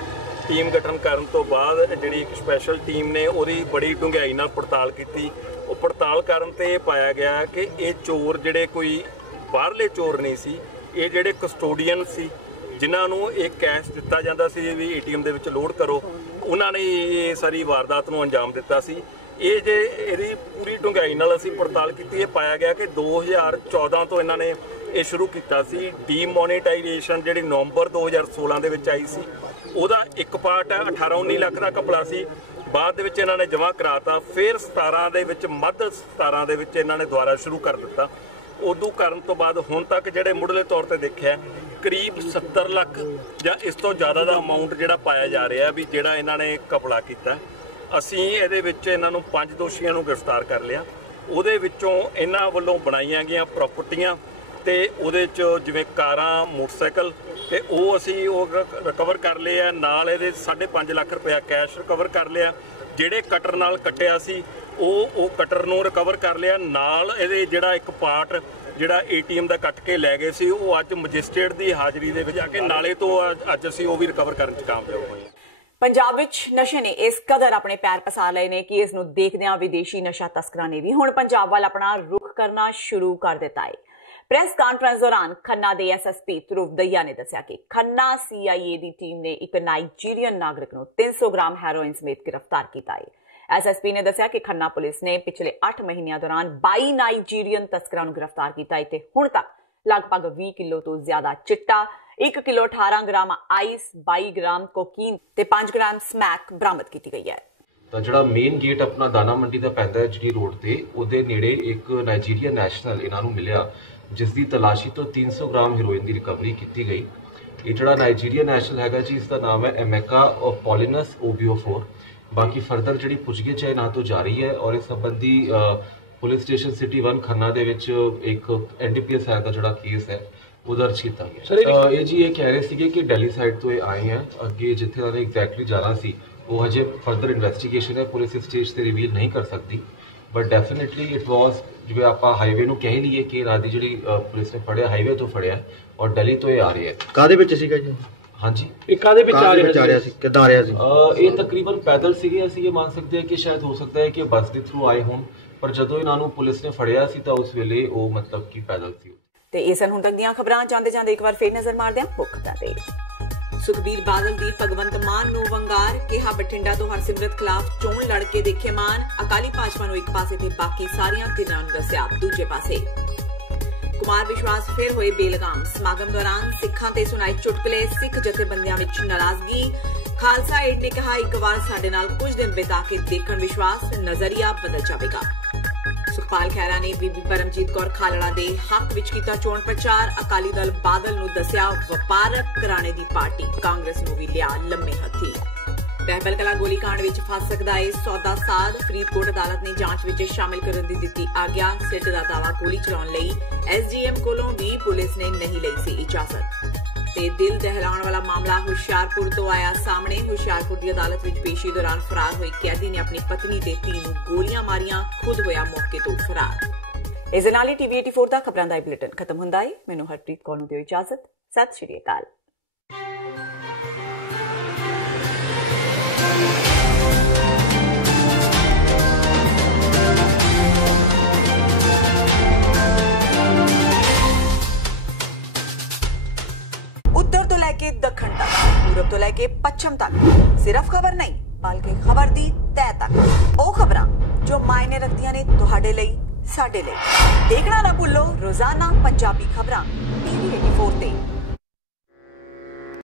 ਟੀਮ ਗਠਨ ਕਰਨ ਤੋਂ ਬਾਅਦ ਜਿਹੜੀ ਇੱਕ ਸਪੈਸ਼ਲ ਟੀਮ ਨੇ ਉਹਦੀ ਬੜੀ ਡੂੰਘਾਈ ਨਾਲ ਪੜਤਾਲ ਕੀਤੀ। ਉਹ ਪੜਤਾਲ ਕਰਨ ਤੇ ਇਹ ਪਾਇਆ ਗਿਆ ਕਿ ਇਹ ਚੋਰ ਜਿਹੜੇ ਕੋਈ ਬਾਹਰਲੇ ਚੋਰ ਨਹੀਂ ਸੀ, ਇਹ ਜਿਹੜੇ ਕਸਟੋਡੀਅਨ ਸੀ ਜਿਨ੍ਹਾਂ ਨੂੰ ਇਹ ਕੈਸ਼ ਦਿੱਤਾ ਜਾਂਦਾ ਸੀ ਵੀ ਏਟੀਐਮ ਦੇ ਵਿੱਚ ਲੋਡ ਕਰੋ, ਉਹਨਾਂ ਨੇ ਇਹ ਸਾਰੀ ਵਾਰਦਾਤ ਨੂੰ ਅੰਜਾਮ ਦਿੱਤਾ ਸੀ। ਇਹ ਜੇ ਇਹਦੀ ਪੂਰੀ ਡੂੰਘਾਈ ਨਾਲ ਅਸੀਂ ਪੜਤਾਲ ਕੀਤੀ, ਇਹ ਪਾਇਆ ਗਿਆ ਕਿ 2014 ਤੋਂ ਇਹਨਾਂ ਨੇ ਇਹ ਸ਼ੁਰੂ ਕੀਤਾ ਸੀ। ਡੀਮੋਨੀਟਾਈਜੇਸ਼ਨ ਜਿਹੜੀ ਨਵੰਬਰ 2016 ਦੇ ਵਿੱਚ ਆਈ ਸੀ, ਉਹਦਾ ਇੱਕ ਪਾਰਟ 18-19 ਲੱਖ ਦਾ ਘਪਲਾ ਸੀ, ਬਾਅਦ ਦੇ ਵਿੱਚ ਇਹਨਾਂ ਨੇ ਜਮ੍ਹਾਂ ਕਰਾਤਾ। ਫਿਰ 17 ਦੇ ਵਿੱਚ ਮੱਧ 17 ਦੇ ਵਿੱਚ ਇਹਨਾਂ ਨੇ ਦੁਬਾਰਾ ਸ਼ੁਰੂ ਕਰ ਦਿੱਤਾ। ਉਦੋਂ ਕਰਨ ਤੋਂ ਬਾਅਦ ਹੁਣ ਤੱਕ ਜਿਹੜੇ ਮੁੱਢਲੇ ਤੌਰ ਤੇ ਦੇਖਿਆ ਕਰੀਬ 70 ਲੱਖ ਜਾਂ ਇਸ ਤੋਂ ਜ਼ਿਆਦਾ ਦਾ ਅਮਾਊਂਟ ਜਿਹੜਾ ਪਾਇਆ ਜਾ ਰਿਹਾ ਵੀ ਜਿਹੜਾ ਇਹਨਾਂ ਨੇ ਘਪਲਾ ਕੀਤਾ। ਅਸੀਂ ਇਹਦੇ ਵਿੱਚ ਇਹਨਾਂ ਨੂੰ 5 ਦੋਸ਼ੀਆਂ ਨੂੰ ਗ੍ਰਿਫਤਾਰ ਕਰ ਲਿਆ। ਉਹਦੇ ਵਿੱਚੋਂ ਇਹਨਾਂ ਵੱਲੋਂ ਬਣਾਈਆਂ ਗਈਆਂ ਪ੍ਰਾਪਰਟੀਆਂ ਤੇ ਉਹਦੇ 'ਚ ਜਿਵੇਂ ਕਾਰਾਂ, ਮੋਟਰਸਾਈਕਲ ਤੇ ਉਹ ਅਸੀਂ ਉਹ ਰਿਕਵਰ ਕਰ ਲਏ ਆ। ਨਾਲ ਇਹਦੇ 5.5 ਲੱਖ ਰੁਪਇਆ ਕੈਸ਼ ਰਿਕਵਰ ਕਰ ਲਿਆ। ਜਿਹੜੇ ਕਟਰ ਨਾਲ ਕੱਟਿਆ ਸੀ ਉਹ ਕਟਰ ਨੂੰ ਰਿਕਵਰ ਕਰ ਲਿਆ। ਨਾਲ ਇਹਦੇ ਜਿਹੜਾ ਇੱਕ ਪਾਰਟ ਜਿਹੜਾ ਏਟੀਐਮ ਦਾ ਕੱਟ ਕੇ ਲੈ ਗਏ ਸੀ, ਉਹ ਅੱਜ ਮੈਜਿਸਟ੍ਰੇਟ ਦੀ ਹਾਜ਼ਰੀ ਦੇ ਵਿੱਚ ਆ ਕੇ ਨਾਲੇ ਤੋਂ ਅੱਜ ਅਸੀਂ ਉਹ ਵੀ ਰਿਕਵਰ ਕਰਨ 'ਚ ਕਾਮਯਾਬ ਹੋਏ। ਪੰਜਾਬ ਵਿੱਚ ਨਸ਼ੇ ਨੇ ਇਸ ਕਦਰ ਆਪਣੇ ਪੈਰ ਪਸਾਰ ਲਏ ਨੇ ਕਿ ਇਸ ਨੂੰ ਦੇਖਦਿਆਂ ਵਿਦੇਸ਼ੀ ਨਸ਼ਾ ਤਸਕਰਾਂ ਨੇ ਵੀ ਹੁਣ ਪੰਜਾਬ ਵੱਲ ਆਪਣਾ ਰੁਖ ਕਰਨਾ ਸ਼ੁਰੂ ਕਰ ਦਿੱਤਾ ਹੈ। ਪ੍ਰੈਸ ਕਾਨਫਰੰਸ ਦੌਰਾਨ ਖੰਨਾ ਦੇ ਐਸਐਸਪੀ ਧਰੁਵ ਦਈਆ ਨੇ ਦੱਸਿਆ ਕਿ ਖੰਨਾ ਸੀਆਈਏ ਦੀ ਟੀਮ ਨੇ ਇੱਕ ਨਾਈਜੀਰੀਅਨ ਨਾਗਰਿਕ ਨੂੰ 300 ਗ੍ਰਾਮ ਹੈਰੋਇਨ ਸਮੇਤ ਗ੍ਰਿਫਤਾਰ ਕੀਤਾ ਹੈ। ਐਸਐਸਪੀ ਨੇ ਦੱਸਿਆ ਕਿ ਖੰਨਾ ਪੁਲਿਸ ਨੇ ਪਿਛਲੇ 8 ਮਹੀਨਿਆਂ ਦੌਰਾਨ 22 ਨਾਈਜੀਰੀਅਨ ਤਸਕਰਾਂ ਨੂੰ ਗ੍ਰਿਫਤਾਰ ਕੀਤਾ ਹੈ ਤੇ ਹੁਣ ਤੱਕ ਲਗਭਗ 20 ਕਿਲੋ ਤੋਂ ਜ਼ਿਆਦਾ ਚਿੱਟਾ, 1 kilo 18 gram ice, 22 gram cocaine ਤੇ 5 ਗ੍ਰਾਮ ਸਮੈਕ ਬਰਾਮਦ ਕੀਤੀ ਗਈ ਹੈ। ਤਾਂ ਜਿਹੜਾ ਮੇਨ ਗੇਟ ਆਪਣਾ ਦਾਣਾ ਮੰਡੀ ਦਾ ਪੈਂਦਾ ਹੈ ਜਿਹੜੀ ਰੋਡ ਤੇ, ਉਹਦੇ ਨੇੜੇ ਇੱਕ ਨਾਈਜੀਰੀਆ ਨੈਸ਼ਨਲ ਇਹਨਾਂ ਨੂੰ ਮਿਲਿਆ, ਜਿਸ ਦੀ ਤਲਾਸ਼ੀ ਤੋਂ 300 ਗ੍ਰਾਮ ਹੈਰੋਇਨ ਦੀ ਰਿਕਵਰੀ ਕੀਤੀ ਗਈ। ਇਹ ਜਿਹੜਾ ਨਾਈਜੀਰੀਆ ਨੈਸ਼ਨਲ ਹੈਗਾ ਜੀ, ਇਸ ਦਾ ਨਾਮ ਹੈ ਐਮੈਕਾ ਪੋਲਿਨਸ ਓਬੀਓ4। ਬਾਕੀ ਫਰਦਰ ਜਿਹੜੀ ਪੁੱਛਗਿੱਛ ਹੈ ਇਹਨਾਂ ਤੋਂ ਜਾਰੀ ਹੈ ਔਰ ਇਸ ਸੰਬੰਧੀ ਪੁਲਿਸ ਸਟੇਸ਼ਨ ਸਿਟੀ 1 ਖੰਨਾ ਦੇ ਵਿੱਚ ਇੱਕ ਐਨਡੀਪੀਐਸ ਦਾ ਜਿਹੜਾ ਕੇਸ ਹੈ ਉਹ ਦਰਜ ਕੀਤਾ ਗਿਆ। ਇਹ ਜੀ ਇਹ ਕਹਿ ਰਹੇ ਸੀਗੇ ਕਿ ਦਿੱਲੀ ਸਾਈਡ ਤੋਂ ਇਹ ਆਏ ਹੈ, ਅੱਗੇ ਜਿੱਥੇ ਉਹਨਾਂ ਨੇ ਐਗਜ਼ੈਕਟਲੀ ਜਾਣਾ ਸੀ ਉਹ ਹਜੇ ਫਰਦਰ ਇਨਵੈਸਟੀਗੇਸ਼ਨ ਹੈ, ਪੁਲਿਸ ਇਸ ਸਟੇਜ ਤੇ ਰਿਵੀਲ ਨਹੀਂ ਕਰ ਸਕਦੀ। ਬਟ ਡੈਫੀਨਿਟਲੀ ਇਟ ਵਾਸ, ਜਿਵੇਂ ਆਪਾਂ ਹਾਈਵੇ ਨੂੰ ਕਹਿ ਲਈਏ ਕਿ ਰਾਤ ਦੀ ਜਿਹੜੀ ਪੁਲਿਸ ਨੇ ਫੜਿਆ ਹਾਈਵੇ ਤੋਂ ਫੜਿਆ ਔਰ ਦਿੱਲੀ ਤੋਂ ਇਹ ਆ ਰਹੇ ਹੈ। ਕਾਹਦੇ ਵਿੱਚ ਸੀਗਾ ਜੀ? ਹਾਂਜੀ, ਇਹ ਕਾਹਦੇ ਵਿੱਚ ਆ ਰਿਹਾ ਸੀ, ਕਿੱਦਾਂ ਆ ਰਿਹਾ ਸੀ? ਇਹ ਤਕਰੀਬਨ ਪੈਦਲ ਸੀਗੇ। ਅਸੀਂ ਇਹ ਮੰਨ ਸਕਦੇ ਹਾਂ ਕਿ ਸ਼ਾਇਦ ਹੋ ਸਕਦਾ ਹੈ ਕਿ ਬੱਸ ਦੇ ਥਰੂ ਆਏ ਹੋਣ, ਪਰ ਜਦੋਂ ਇਹਨਾਂ ਨੂੰ ਪੁਲਿਸ ਨੇ ਫੜਿਆ ਸੀ ਤਾਂ ਉਸ ਵੇਲੇ ਉਹ ਮਤਲਬ ਕਿ ਪੈਦਲ ਸੀ। ਤੇ ਇਹ ਸਨ ਹੁਣ ਤੱਕ ਦੀਆਂ ਖਬਰਾਂ। ਜਾਂਦੇ ਇੱਕ ਵਾਰ ਫੇਰ ਨਜ਼ਰ ਮਾਰਦੇ ਹਾਂ ਮੁੱਖ ਖਬਰਾਂ ਤੇ। ਸੁਖਬੀਰ ਬਾਦਲ ਦੀ ਭਗਵੰਤ ਮਾਨ ਨੂੰ ਵੰਗਾਰ, ਕਿਹਾ ਬਠਿੰਡਾ ਤੋਂ ਹਰਸਿਮਰਤ ਖਿਲਾਫ ਚੋਣ ਲੜ ਕੇ ਦੇਖੇ ਮਾਨ। ਅਕਾਲੀ ਭਾਜਪਾ ਨੂੰ ਇੱਕ ਪਾਸੇ ਤੇ ਬਾਕੀ ਸਾਰੀਆਂ ਧਿਰਾਂ ਨੂੰ ਦੱਸਿਆ ਦੂਜੇ ਪਾਸੇ। ਕੁਮਾਰ ਵਿਸ਼ਵਾਸ ਫਿਰ ਹੋਏ ਬੇਲਗਾਮ, ਸਮਾਗਮ ਦੌਰਾਨ ਸਿੱਖਾਂ ਤੇ ਸੁਣਾਏ ਚੁਟਕਲੇ, ਸਿੱਖ ਜਥੇਬੰਦੀਆਂ ਵਿੱਚ ਨਾਰਾਜ਼ਗੀ। ਖਾਲਸਾ ਏਡ ਨੇ ਕਿਹਾ ਇੱਕ ਵਾਰ ਸਾਡੇ ਨਾਲ ਕੁਝ ਦਿਨ ਬਿਤਾ ਕੇ ਦੇਖਣ, ਵਿਸ਼ਵਾਸ ਨਜ਼ਰੀਆ ਬਦਲ ਜਾਵੇਗਾ। ਸੁਖਪਾਲ ਖਹਿਰਾ ਨੇ ਬੀਬੀ ਪਰਮਜੀਤ ਕੌਰ ਖਾਲੜਾ ਦੇ ਹੱਕ ਵਿੱਚ ਕੀਤਾ ਚੋਣ ਪ੍ਰਚਾਰ। ਅਕਾਲੀ ਦਲ ਬਾਦਲ ਨੂੰ ਦੱਸਿਆ ਵਪਾਰਕ ਘਰਾਣੇ ਦੀ ਪਾਰਟੀ, ਕਾਂਗਰਸ ਨੂੰ ਵੀ ਲਿਆ ਲੰਮੇ ਹੱਥੀ। ਬਹਿਬਲ ਕਲਾਂ ਗੋਲੀकांड ਵਿੱਚ ਫਸ ਸਕਦਾ ਹੈ ਸੌਦਾ ਸਾਧ, ਫਰੀਦਕੋਟ ਅਦਾਲਤ ਨੇ ਜਾਂਚ ਵਿੱਚ ਸ਼ਾਮਿਲ ਕਰਨ ਦੀ ਦਿੱਤੀ ਆਗਿਆ। ਸਿੱਟ ਦਾ ਦਾਵਾ ਗੋਲੀ ਚਲਾਉਣ ਲਈ SGM ਕੋਲੋਂ ਵੀ ਪੁਲਿਸ ਨੇ ਨਹੀਂ ਲਈ ਸੀ ਇਜਾਜ਼ਤ। ਤੇ ਦਿਲ ਦਹਿਲਾਉਣ ਵਾਲਾ ਮਾਮਲਾ ਹੁਸ਼ਿਆਰਪੁਰ ਤੋਂ ਆਇਆ ਸਾਹਮਣੇ। ਹੁਸ਼ਿਆਰਪੁਰ ਦੀ ਅਦਾਲਤ ਵਿੱਚ ਪੇਸ਼ੀ ਦੌਰਾਨ ਫਰਾਰ ਹੋਏ ਕੈਦੀ ਨੇ ਆਪਣੀ ਪਤਨੀ ਤੇ ਧੀ ਨੂੰ ਗੋਲੀਆਂ ਮਾਰੀਆਂ, ਖੁਦ ਹੋਇਆ ਮੌਕੇ ਤੋਂ ਫਰਾਰ। ਇਸ ਦੇ ਨਾਲ ਹੀ TV 84 ਦਾ ਖਬਰਾਂ ਦਾ ਬੁਲੇਟਿਨ ਖਤਮ ਹੁੰਦਾ ਹੈ। ਮੈਨੂੰ ਹਰਪ੍ਰੀਤ ਕੌਰ ਨੂੰ ਦਿਓ ਇਜਾਜ਼ਤ। ਸਤਿ ਸ਼੍ਰੀ ਅਕਾਲ। उत्तर तो लेके दक्षिण तक, पूरब तो लेके पश्चिम तक, सिर्फ खबर नहीं बल्कि खबर दी तय तक। ਉਹ ਖਬਰਾਂ ਜੋ ਮਾਇਨੇ ਰੱਖਦੀਆਂ ਨੇ ਤੁਹਾਡੇ ਲਈ, ਸਾਡੇ ਲਈ। ਦੇਖਣਾ ਨਾ ਭੁੱਲੋ ਰੋਜ਼ਾਨਾ ਪੰਜਾਬੀ ਖਬਰਾਂ TV 84 ਤੇ।